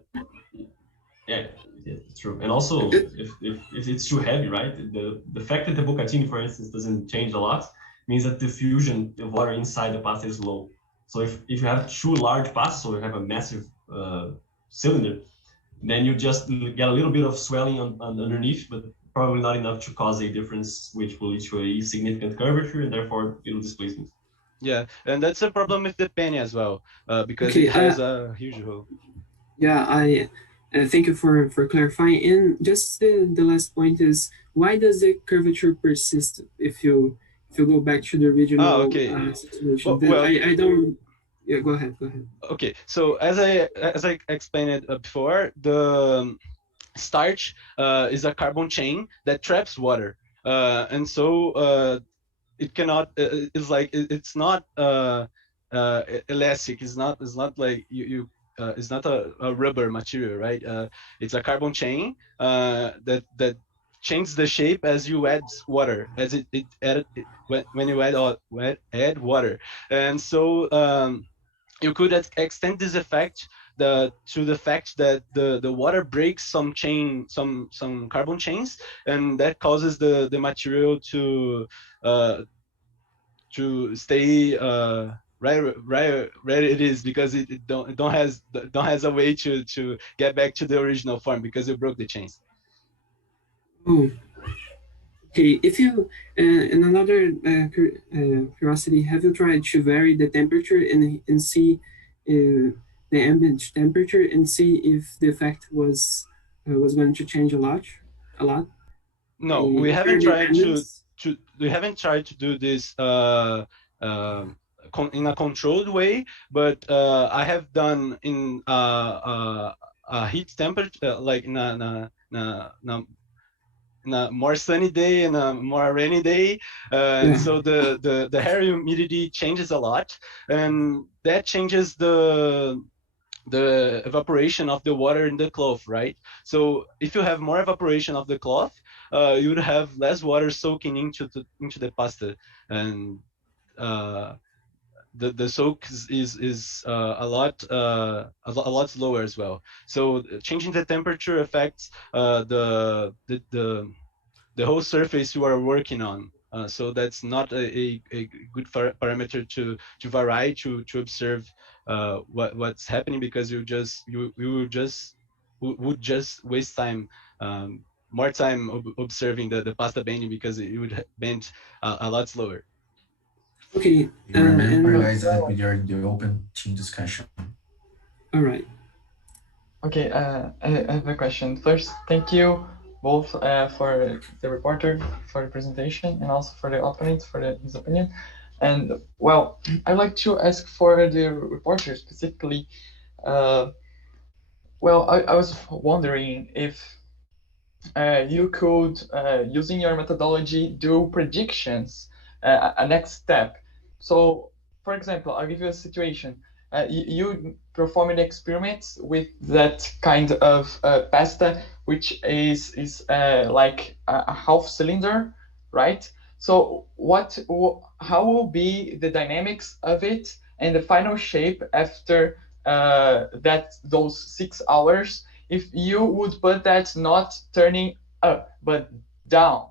Yeah, it's true. And also, if it's too heavy, right? The fact that the bucatini, for instance, doesn't change a lot means that diffusion of water inside the pasta is low. So if you have two large pastas, so you have a massive cylinder, then you just get a little bit of swelling on underneath, but probably not enough to cause a difference, which will lead to a significant curvature and therefore little displacement. Yeah, and that's a problem with the penny as well, because it has a huge hole. Yeah, I thank you for clarifying. And just the last point is, why does the curvature persist if you go back to the original situation? Well, I don't. Yeah, go ahead. Okay, so as I explained it before, the starch is a carbon chain that traps water, and so it cannot. It's not elastic. It's not like you. It's not a rubber material, right? It's a carbon chain that changes the shape as you add water, as when you add water, and so. You could extend this effect to the fact that the water breaks some carbon chains, and that causes the material to stay right it is, because it don't has a way to get back to the original form because you broke the chains. Oh. Okay, if you, and another curiosity, have you tried to vary the temperature and see the ambient temperature and see if the effect was going to change a lot? No, we haven't tried to do this in a controlled way, but I have done in a heat temperature, like in a more sunny day and a more rainy day, and so the air humidity changes a lot, and that changes the evaporation of the water in the cloth, right? So if you have more evaporation of the cloth, you would have less water soaking into the pasta, and the soak is a lot slower as well. So changing the temperature affects the whole surface you are working on. So that's not a good parameter to vary to observe what's happening, because you would just waste time, more time observing the pasta bending, because it would bend a lot slower. Okay. Remember, guys, that we are in the open team discussion. All right. Okay, I have a question. First, thank you both for the reporter for the presentation, and also for the opponent for his opinion. And well, I'd like to ask for the reporter specifically. Well, I was wondering if you could, using your methodology, do predictions, a next step. So, for example, I'll give you a situation. You performed experiments with that kind of pasta, which is like a half cylinder, right? So how will be the dynamics of it and the final shape after those 6 hours, if you would put that not turning up but down?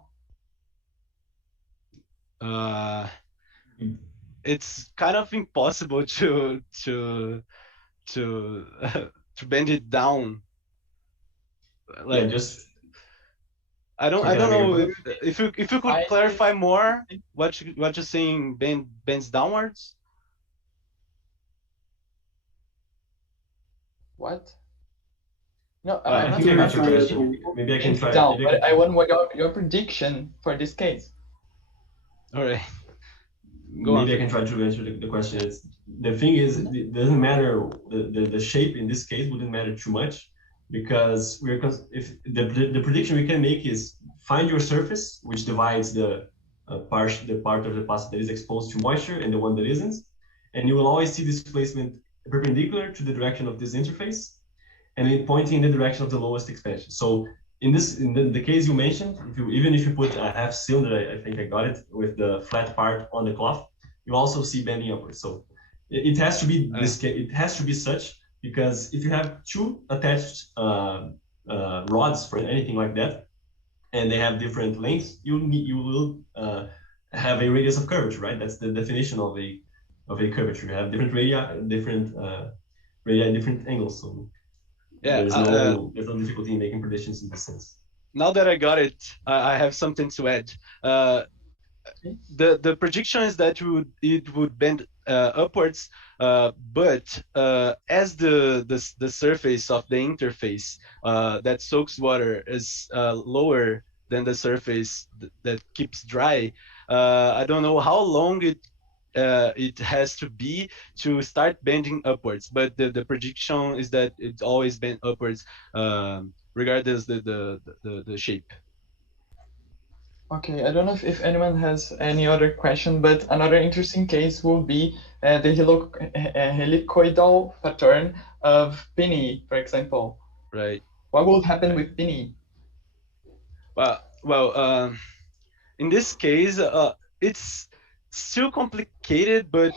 It's kind of impossible to bend it down. Like, yeah, just I don't know if you could clarify more what you're saying bends downwards. What? No, I think I got your question. Maybe I can try. Down, but I want your prediction for this case. All right. Maybe I can try to answer the question. The thing is, it doesn't matter, the shape in this case wouldn't matter too much, because if the prediction we can make is find your surface, which divides the part of the pasta that is exposed to moisture and the one that isn't, and you will always see displacement perpendicular to the direction of this interface, and it pointing in the direction of the lowest expansion. So in the case you mentioned, even if you put a half cylinder, I think I got it, with the flat part on the cloth, you also see bending upwards. So it has to be it has to be such, because if you have two attached rods for anything like that, and they have different lengths, you will have a radius of curvature, right? That's the definition of a curvature. You have different radii, different angles. So yeah, there's no difficulty in making predictions in this sense. Now that I got it, I have something to add. The prediction is that it would bend upwards, but as the surface of the interface that soaks water is lower than the surface that keeps dry, I don't know how long it has to be to start bending upwards, but the prediction is that it always bend upwards, regardless the shape. Okay, I don't know if anyone has any other question, but another interesting case will be the helicoidal pattern of Penny, for example. Right. What will happen with Penny? Well, in this case, it's still complicated, but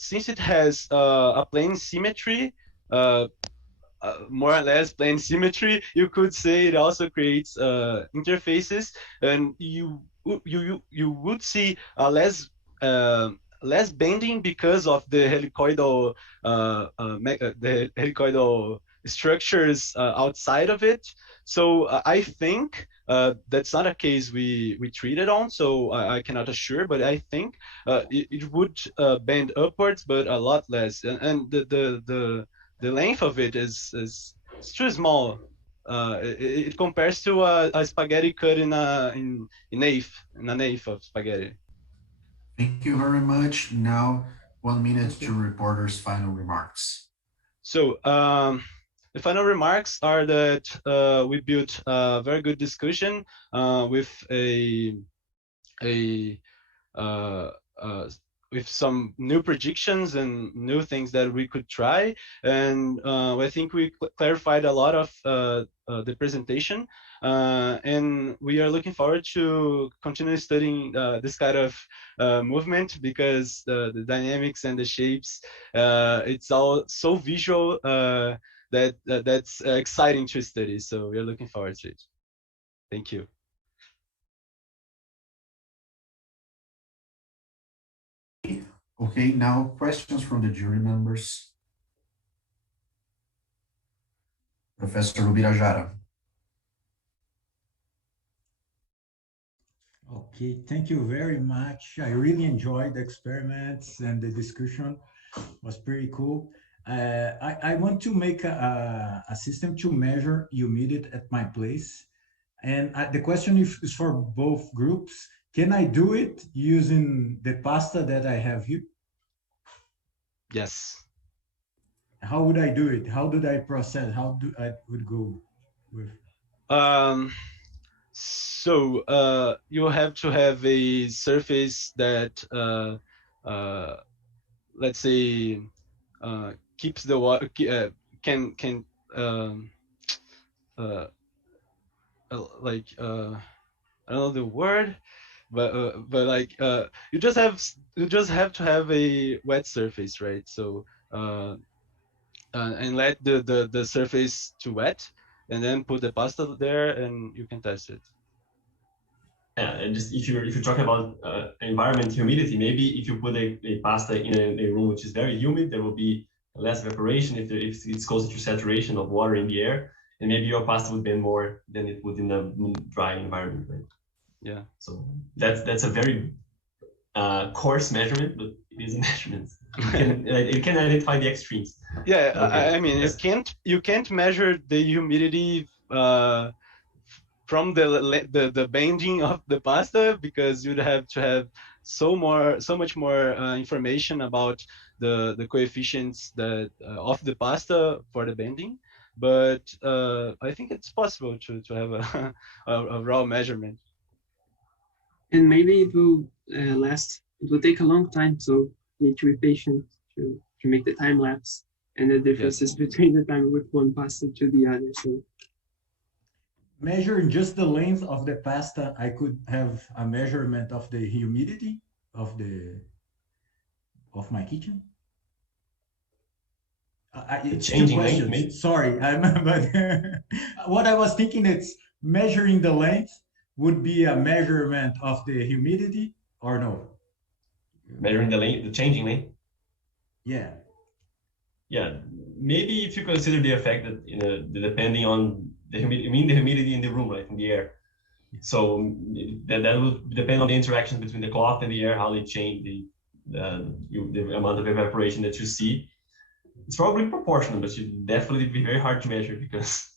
since it has a plane symmetry, more or less plane symmetry, you could say it also creates interfaces, and you would see less bending because of the helicoidal the helicoidal structures outside of it. So I think that's not a case we treated on, so I cannot assure, but I think it would bend upwards, but a lot less, and the length of it is too small. It compares to a spaghetti cut in an eighth of spaghetti. Thank you very much. Now, 1 minute to reporters' final remarks. So the final remarks are that we built a very good discussion with with some new predictions and new things that we could try, and I think we clarified a lot of the presentation, and we are looking forward to continue studying this kind of movement, because the dynamics and the shapes, it's all so visual that's exciting to study. So we are looking forward to it. Thank you. Okay, now questions from the jury members. Professor Ubirajara. Okay, thank you very much. I really enjoyed the experiments and the discussion was pretty cool. I want to make a system to measure humidity at my place. And the question is for both groups. Can I do it using the pasta that I have here? Yes. How would I do it? How did I process? How do I would go with? So you have to have a surface that let's say keeps the water can like I don't know the word, but like you just have to have a wet surface, right? So and let the surface to wet, and then put the pasta there, and you can test it. Yeah, and just if you're talking about environment humidity, maybe if you put a pasta in a room which is very humid, there will be less evaporation if it's closer to saturation of water in the air, and maybe your pasta would bend more than it would in a dry environment, right? Yeah. So that's a very coarse measurement, but it is a measurement. It can identify the extremes. Yeah, Okay. I mean, you can't measure the humidity from the bending of the pasta, because you'd have to have so much more information about the coefficients that of the pasta for the bending. But I think it's possible to have a raw measurement. And maybe it will last. It will take a long time, so you need to be patient to make the time lapse and the differences between the time with one pasta to the other. So measuring just the length of the pasta, I could have a measurement of the humidity of my kitchen. It's two questions. Sorry, but what I was thinking is measuring the length would be a measurement of the humidity or no? Measuring the length, the changing length. Yeah. Yeah, maybe if you consider the effect that depending on the humidity in the room, right, in the air. So that will depend on the interaction between the cloth and the air, how they change the amount of evaporation that you see. It's probably proportional, but it definitely be very hard to measure because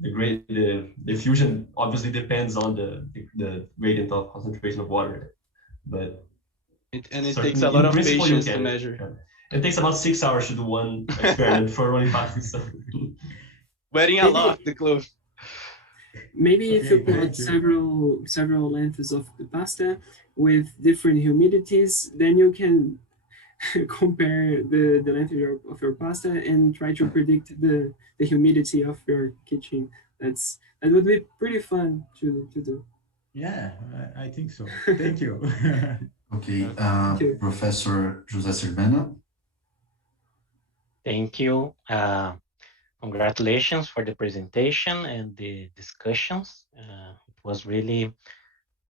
the diffusion obviously depends on the gradient of concentration of water. But it takes a lot of patience to measure. It takes about 6 hours to do one experiment for running pasta. So. Wearing a lot the clothes. Maybe if you put several lengths of the pasta with different humidities, then you can compare the length of your pasta and try to predict the humidity of your kitchen. That would be pretty fun to do. Yeah, I think so. Thank you. Okay, Professor José Cervena. Thank you. Congratulations for the presentation and the discussions. It was really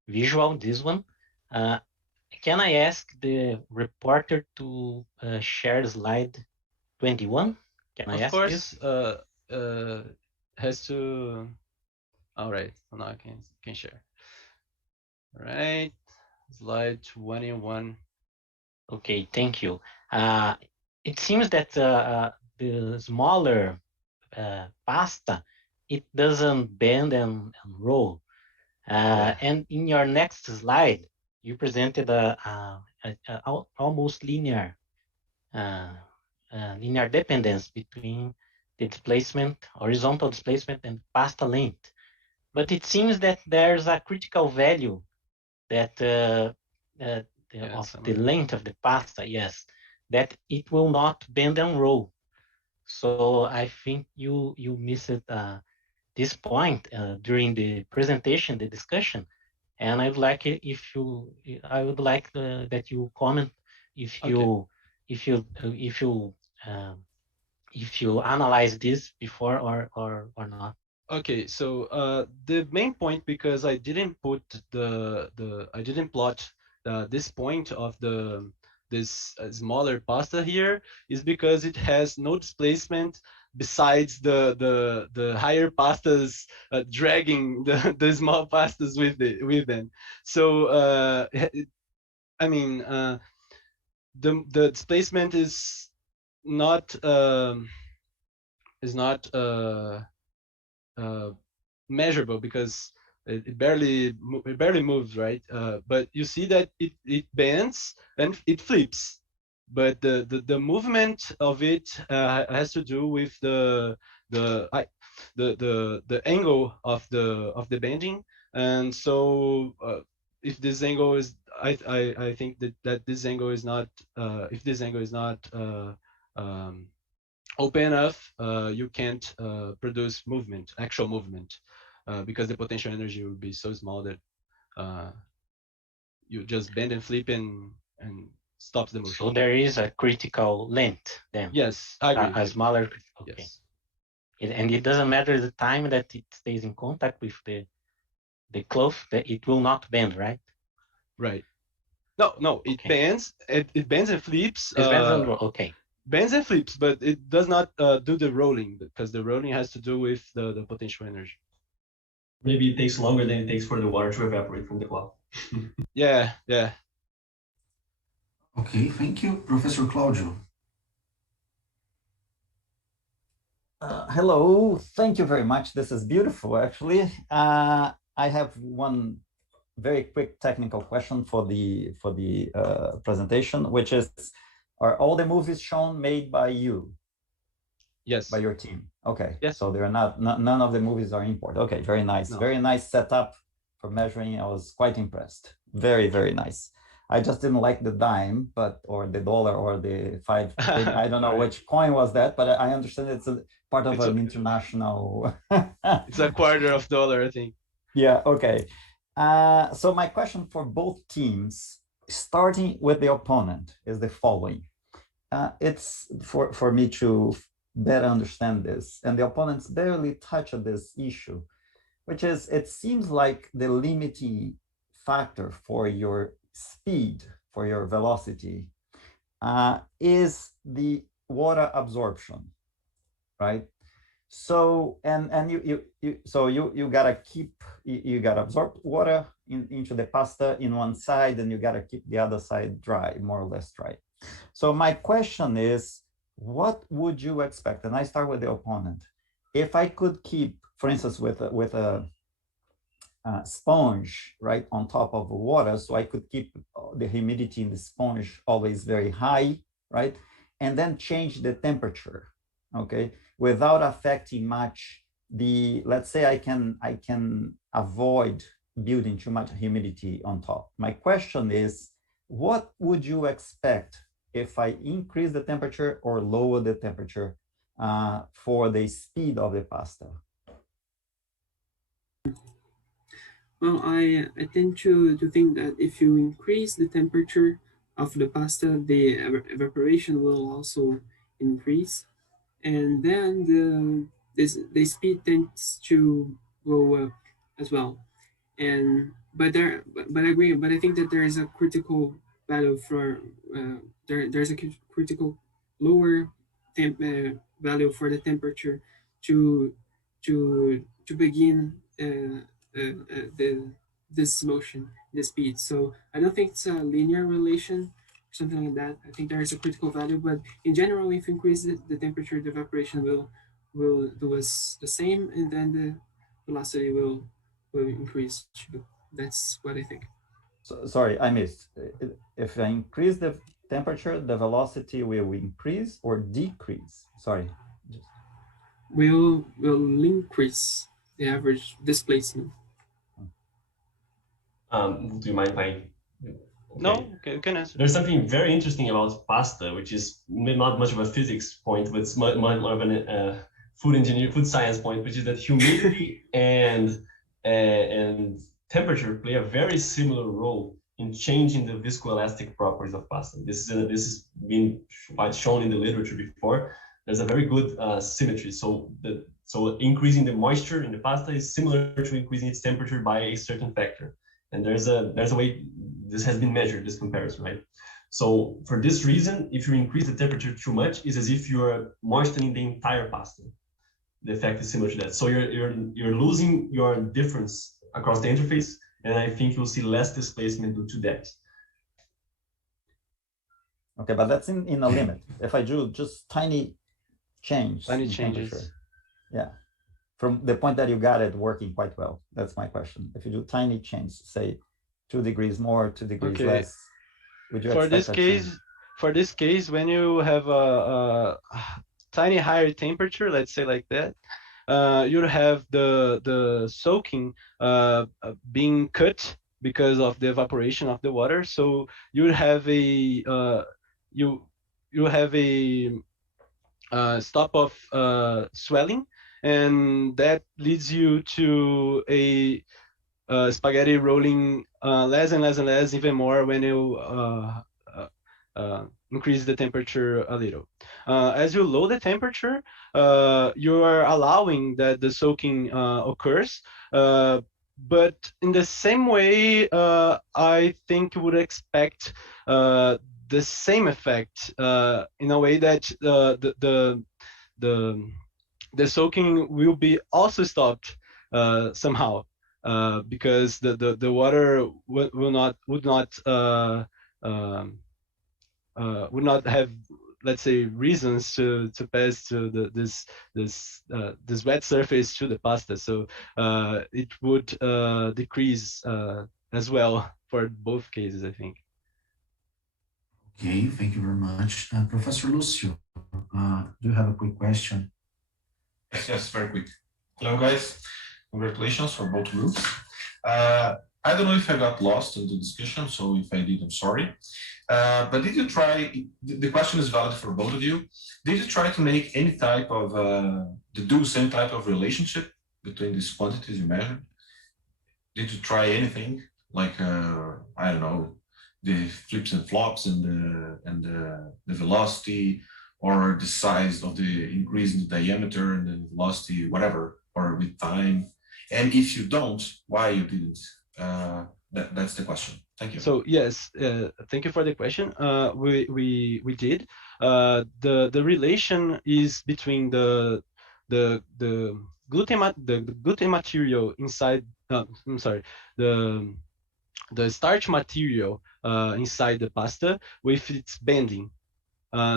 visual, this one. Can I ask the reporter to share slide 21? Can I ask this? Of course, has to. All right, so now I can share. All right, slide 21. Okay, thank you. It seems that the smaller pasta, it doesn't bend and roll. And in your next slide, you presented a almost linear dependence between the displacement, horizontal displacement, and pasta length. But it seems that there's a critical value that of the length of the pasta, yes, that it will not bend and roll. So I think you missed this point during the presentation, the discussion, and I would like that you comment if you analyze this before or not. Okay, so the main point, because I didn't put I didn't plot this point of the this smaller pasta here is because it has no displacement besides the higher pastas dragging the small pastas with them. So I mean the displacement is not measurable because it barely moves, right? But you see that it bends and it flips, but the movement of it has to do with the angle of the bending. And so if this angle is I think that this angle is not if this angle is not open enough, you can't produce movement, actual movement, because the potential energy will be so small that you just bend and flip and stops the motion. So there is a critical length then. Yes, I agree. A smaller. Okay. Yes. And it doesn't matter the time that it stays in contact with the cloth, that it will not bend, right? Right. No, it bends. It bends and flips. It bends and okay. Bends and flips, but it does not do the rolling, because the rolling has to do with the potential energy. Maybe it takes longer than it takes for the water to evaporate from the cloth. Yeah. Okay, thank you, Professor Claudio. Hello, thank you very much. This is beautiful, actually. I have one very quick technical question for the presentation, which is, are all the movies shown made by you? Yes. By your team? Okay. Yes. So they're none of the movies are imported. Okay, very nice. No. Very nice setup for measuring. I was quite impressed. Very, very nice. I just didn't like the dime, or the dollar, or the 5. I don't know which coin was that, but I understand it's a part of an international. It's a $0.25, I think. Yeah. Okay. So my question for both teams, starting with the opponent, is the following. It's for me to better understand this, and the opponents barely touch on this issue, which is, it seems like the limiting factor for your speed, for your velocity, is the water absorption, right? So you gotta absorb water into the pasta in one side, and you gotta keep the other side dry, more or less dry. So my question is, what would you expect? And I start with the opponent. If I could keep, for instance, with a sponge right on top of the water, so I could keep the humidity in the sponge always very high, right? And then change the temperature, okay, without affecting much the, let's say I can avoid building too much humidity on top. My question is, what would you expect if I increase the temperature or lower the temperature for the speed of the pasta? Well, I tend to think that if you increase the temperature of the pasta, the evaporation will also increase, and then the speed tends to go up as well. But I agree. But I think that there is a critical value for there's a critical lower value for the temperature to begin this motion, the speed. So I don't think it's a linear relation or something like that. I think there is a critical value, but in general, if you increase the temperature, the evaporation will do us the same, and then the velocity will increase. That's what I think. So, sorry, I missed. If I increase the temperature, the velocity will increase or decrease? Sorry. Will increase the average displacement. Do you mind if I? Okay. No, you can answer. There's something very interesting about pasta, which is not much of a physics point, but it's much more of a food science point, which is that humidity and temperature play a very similar role in changing the viscoelastic properties of pasta. This has been shown in the literature before. There's a very good symmetry. So increasing the moisture in the pasta is similar to increasing its temperature by a certain factor. And there's a way this has been measured, this comparison, right? So for this reason, if you increase the temperature too much, it's as if you're moistening the entire pasta. The effect is similar to that. So you're losing your difference across the interface, and I think you'll see less displacement due to that. Okay, but that's in a limit. If I do just tiny changes, yeah, from the point that you got it working quite well. That's my question. If you do tiny change, say 2 degrees more, 2 degrees less, would you for this case, when you have a tiny higher temperature, let's say like that, you have the soaking being cut because of the evaporation of the water. So you have a you have a stop of swelling, and that leads you to a spaghetti rolling less and less and less, even more when you increase the temperature a little. As you lower the temperature, you are allowing that the soaking occurs, but in the same way, I think you would expect the same effect in a way that the soaking will be also stopped somehow. Because the water would not have, let's say, reasons to pass to this wet surface to the pasta. So it would decrease as well for both cases, I think. Okay, thank you very much. Professor Lucio, do you have a quick question? Yes, very quick. Hello, guys. Congratulations for both groups. I don't know if I got lost in the discussion, so if I did, I'm sorry. But did you try, the question is valid for both of you, did you try to make any type of, to do same type of relationship between these quantities you measured? Did you try anything like, I don't know, the flips and flops and the velocity, or the size of the increase in the diameter and the velocity, whatever, or with time? And if you don't, why you didn't? That's the question. Thank you. So yes, thank you for the question. We did. The relation is between the gluten material inside. I'm sorry, the starch material inside the pasta with its bending.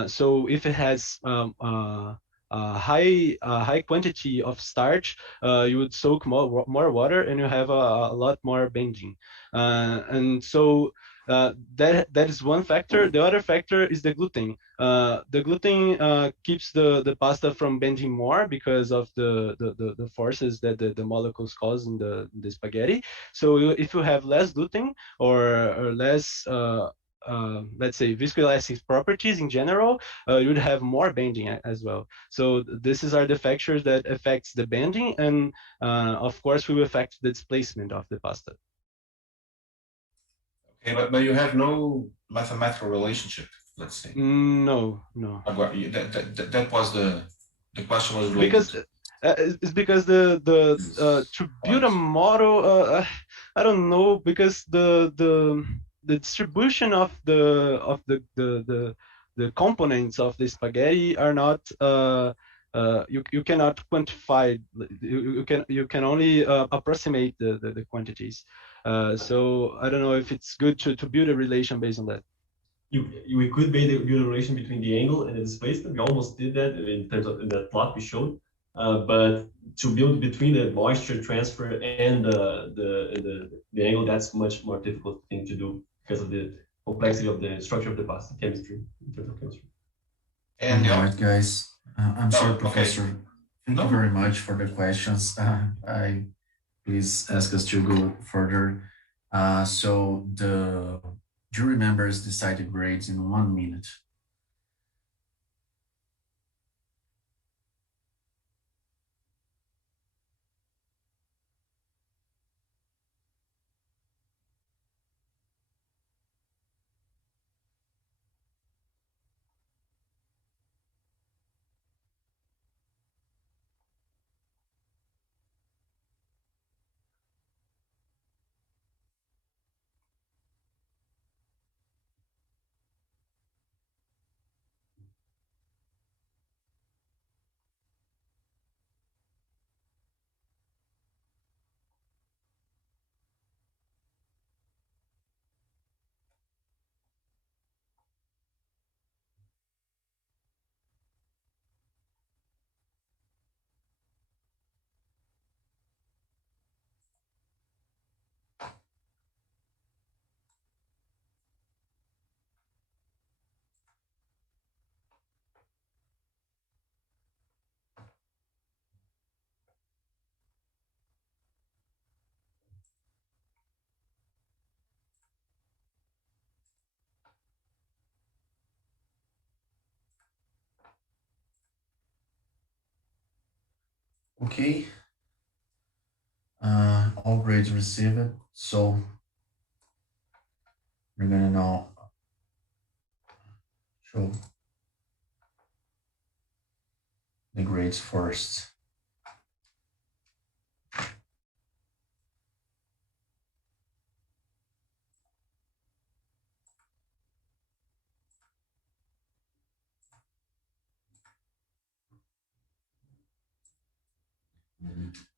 So if it has a high quantity of starch, you would soak more water, and you have a lot more bending. And so that is one factor. The other factor is the gluten. The gluten keeps the pasta from bending more because of the forces that the molecules cause in the spaghetti. So if you have less gluten or less let's say viscoelastic properties in general, you would have more bending as well. So these are the factors that affects the bending, and of course will affect the displacement of the pasta. Okay, but you have no mathematical relationship, let's say. No. That was the question was related. Because it's because the to build a model, I don't know, because the distribution of the components of the spaghetti are not you cannot quantify. You can only approximate the quantities. So I don't know if it's good to build a relation based on that. We could build a relation between the angle and the displacement. We almost did that in terms of in that plot we showed. But to build between the moisture transfer and the angle, that's much more difficult thing to do because of the complexity of the structure of the pasta chemistry in terms of chemistry. And all right, guys. I'm sorry, Professor. Okay. Thank you very much for the questions. I please ask us to go further. So the jury members decided grades in 1 minute. Okay. All grades received. So we're gonna now show the grades first.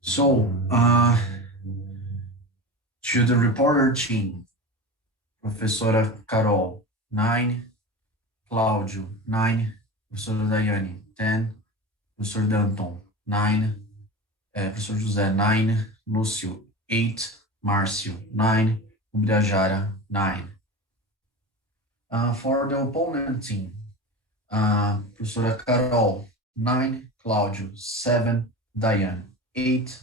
So, to the reporter team, Professora Carol, 9, Cláudio, 9, Professora Daiane, 10, Professor Danton, 9, Professor José, 9, Lúcio, 8, Márcio, 9, Ubirajara, 9. For the opponent team, Professora Carol, 9, Cláudio, 7, Daiane, 8,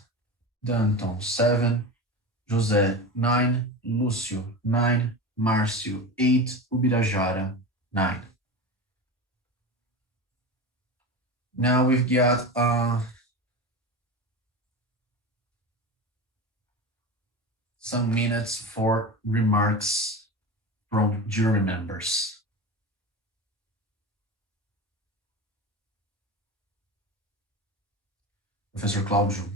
Danton, 7, José, 9, Lúcio, 9, Márcio, 8, Ubirajara, 9. Now we've got some minutes for remarks from jury members. Professor Cláudio.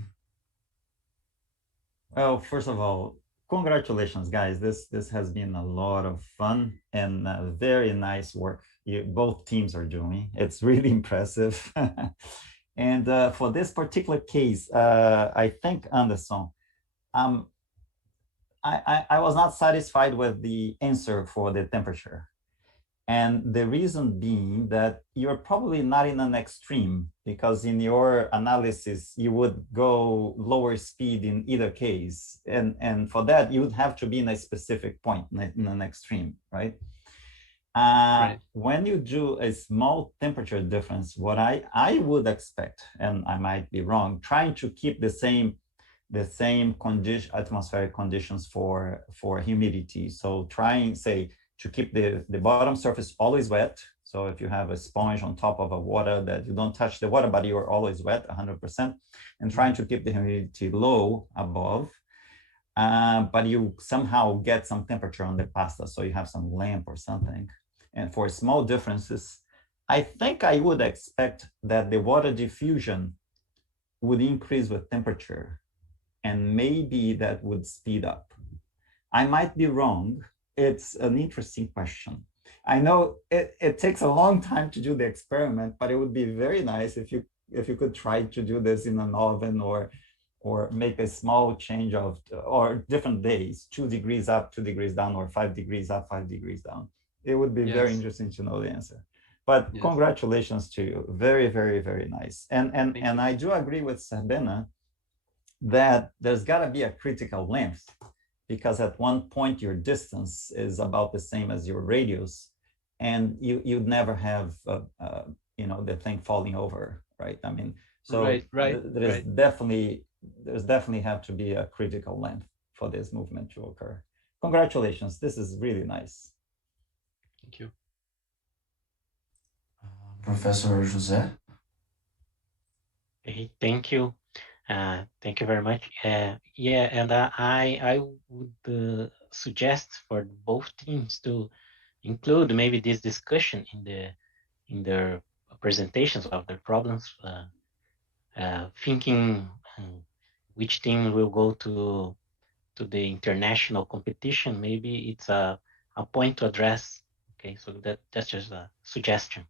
Well, first of all, congratulations, guys. This has been a lot of fun and very nice work both teams are doing. It's really impressive. And for this particular case, I think, Anderson, I was not satisfied with the answer for the temperature. And the reason being that you're probably not in an extreme, because in your analysis, you would go lower speed in either case. And for that, you would have to be in a specific point, in an extreme, right? Right. When you do a small temperature difference, what I would expect, and I might be wrong, trying to keep the same atmospheric conditions for humidity. So trying, say, to keep the bottom surface always wet. So if you have a sponge on top of a water that you don't touch the water, but you're always wet 100%, and trying to keep the humidity low above, but you somehow get some temperature on the pasta. So you have some lamp or something. And for small differences, I think I would expect that the water diffusion would increase with temperature, and maybe that would speed up. I might be wrong. It's an interesting question. I know it takes a long time to do the experiment, but it would be very nice if you could try to do this in an oven or make a small change or different days, 2 degrees up, 2 degrees down, or 5 degrees up, 5 degrees down. It would be very interesting to know the answer. But congratulations to you. Very, very, very nice. And I do agree with Sabina that there's got to be a critical length, because at one point your distance is about the same as your radius, and you'd never have the thing falling over, right? I mean, so there's definitely have to be a critical length for this movement to occur. Congratulations, this is really nice. Thank you. Professor José. Okay, thank you. Thank you very much. Yeah, and I would suggest for both teams to include maybe this discussion in their presentations of their problems, thinking which team will go to the international competition. Maybe it's a point to address. Okay, so that's just a suggestion.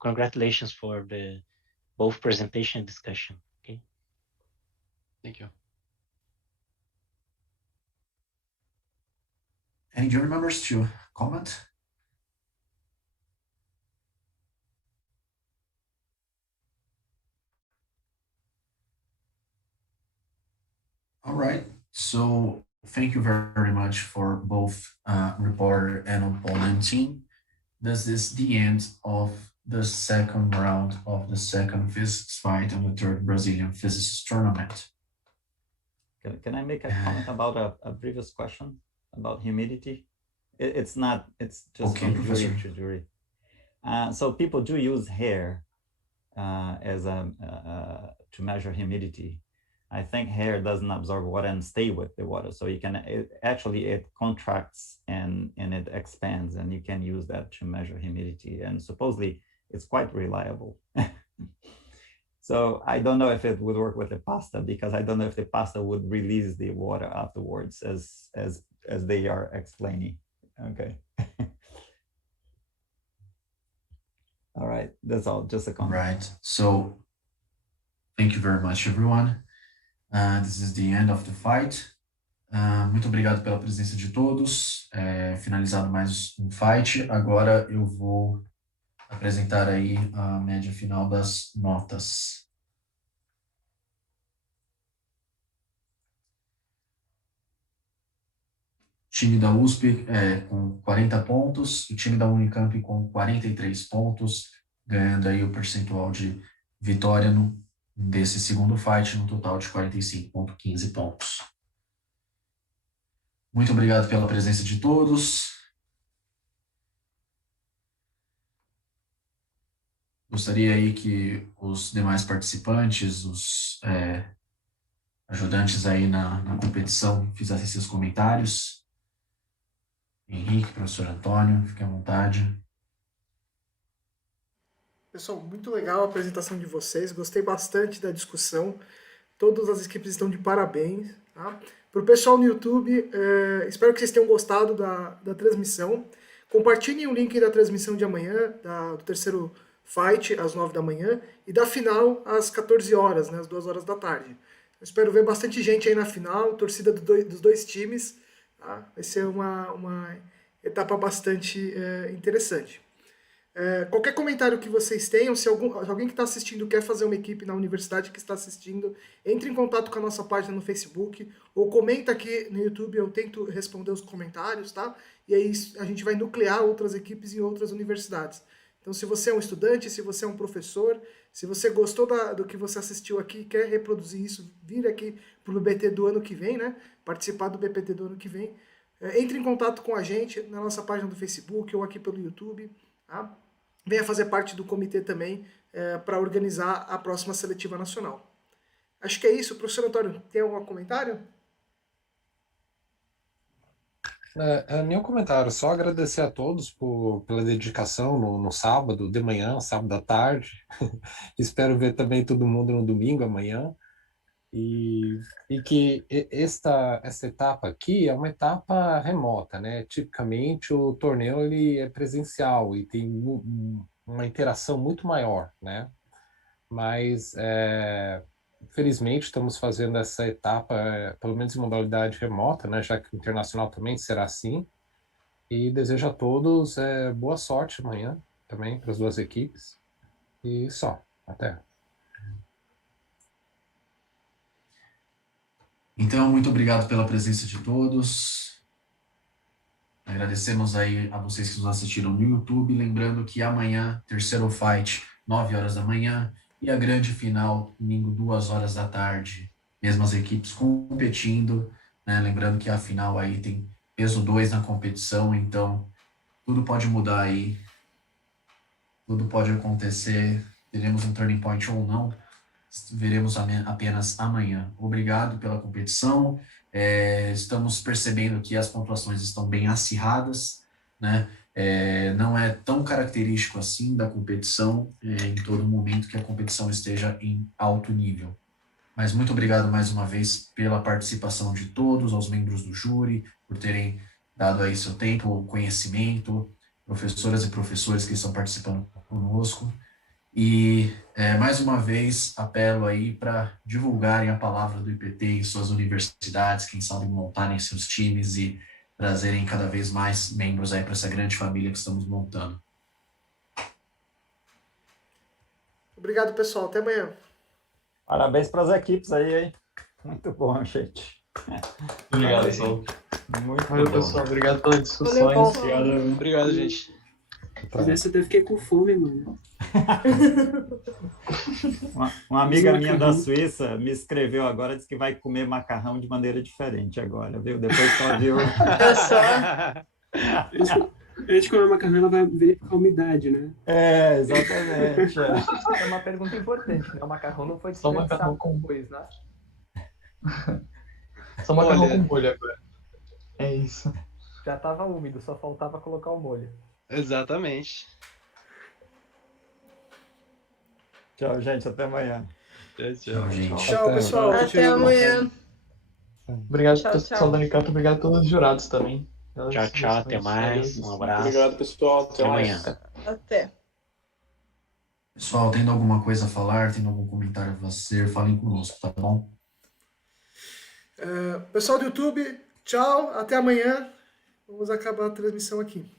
Congratulations for the both presentation and discussion. Okay. Thank you. Any jury members to comment? All right, so thank you very much for both reporter and opponent team. This is the end of the second round of the second physics fight on the third Brazilian Physicists Tournament. Can I make a comment about a previous question about humidity? It's just okay, from jury to jury. So people do use hair as measure humidity. I think hair doesn't absorb water and stay with the water. So you can, it contracts and it expands, and you can use that to measure humidity. And supposedly it's quite reliable. So I don't know if it would work with the pasta, because I don't know if the pasta would release the water afterwards as they are explaining. Okay. All right, that's all, just a comment. Right, so thank you very much, everyone. This is the end of the fight. Muito obrigado pela presença de todos. Finalizado mais um fight. Agora eu vou apresentar aí a média final das notas. O time da USP com 40 pontos, o time da Unicamp com 43 pontos, ganhando aí o percentual de vitória desse segundo fight, no total de 45,15 pontos. Muito obrigado pela presença de todos. Gostaria aí que os demais participantes, os ajudantes aí na competição, fizessem seus comentários. Henrique, professor Antônio, fique à vontade. Pessoal, muito legal a apresentação de vocês, gostei bastante da discussão, todas as equipes estão de parabéns. Tá? Para o pessoal no YouTube, espero que vocês tenham gostado da transmissão. Compartilhem o link da transmissão de amanhã, do terceiro fight, às 9 da manhã, e da final às 14 horas, né, às 2 horas da tarde. Eu espero ver bastante gente aí na final, torcida dos dois times. Tá? Vai ser uma etapa bastante interessante. Qualquer comentário que vocês tenham, se alguém que está assistindo quer fazer uma equipe na universidade que está assistindo, entre em contato com a nossa página no Facebook, ou comenta aqui no YouTube, eu tento responder os comentários, tá? E aí a gente vai nuclear outras equipes em outras universidades. Então, se você é um estudante, se você é um professor, se você gostou do que você assistiu aqui e quer reproduzir isso, vir aqui para o BPT do ano que vem, né? Participar do BPT do ano que vem, entre em contato com a gente na nossa página do Facebook ou aqui pelo YouTube, tá? Venha fazer parte do comitê também para organizar a próxima seletiva nacional. Acho que é isso. Professor Antônio, tem algum comentário? Nenhum comentário, só agradecer a todos pela dedicação no sábado de manhã, sábado à tarde. Espero ver também todo mundo no domingo amanhã. E que essa etapa aqui é uma etapa remota, né? Tipicamente o torneio ele é presencial e tem uma interação muito maior, né? Mas felizmente estamos fazendo essa etapa pelo menos em modalidade remota, né? Já que o internacional também será assim. E desejo a todos boa sorte amanhã também para as duas equipes. E só, até. Então, muito obrigado pela presença de todos. Agradecemos aí a vocês que nos assistiram no YouTube. Lembrando que amanhã, terceiro fight, 9 horas da manhã. E a grande final, domingo, 2 horas da tarde. Mesmas equipes competindo, né? Lembrando que a final aí tem peso 2 na competição. Então, tudo pode mudar aí. Tudo pode acontecer. Teremos um turning point ou não. Veremos apenas amanhã. Obrigado pela competição. Estamos percebendo que as pontuações estão bem acirradas, né? Não é tão característico assim da competição em todo momento que a competição esteja em alto nível. Mas muito obrigado mais uma vez pela participação de todos, aos membros do júri, por terem dado aí seu tempo, conhecimento, professoras e professores que estão participando conosco. E, mais uma vez, apelo aí para divulgarem a palavra do IPT em suas universidades, quem sabe montarem seus times e trazerem cada vez mais membros aí para essa grande família que estamos montando. Obrigado, pessoal. Até amanhã. Parabéns para as equipes aí, hein? Muito bom, gente. Obrigado, pessoal. Muito Valeu, bom. pessoal. Obrigado pelas discussões. Obrigado, gente. Dessa eu fiquei com fome, mano. Uma amiga minha da Suíça me escreveu agora, disse que vai comer macarrão de maneira diferente agora, viu? Depois só viu. Antes de comer macarrão, ela vai verificar a umidade, né? É, exatamente. É uma pergunta importante, né? O macarrão não foi Só macarrão desperdiçado depois, né? Só macarrão Olha, com molho agora. É isso. Já estava úmido, só faltava colocar o molho. exatamente. Tchau, gente. Até amanhã. Tchau, gente. Tchau, pessoal. Até amanhã. Obrigado, Tchau, pessoal tchau. da Unicamp. Obrigado a todos os jurados também. Tchau, tchau. Até mais. Um abraço. Obrigado, pessoal. Até Até mais. amanhã. Até. Pessoal, tendo alguma coisa a falar, tendo algum comentário a fazer, falem conosco, tá bom? Pessoal do YouTube, tchau, até amanhã. Vamos acabar a transmissão aqui.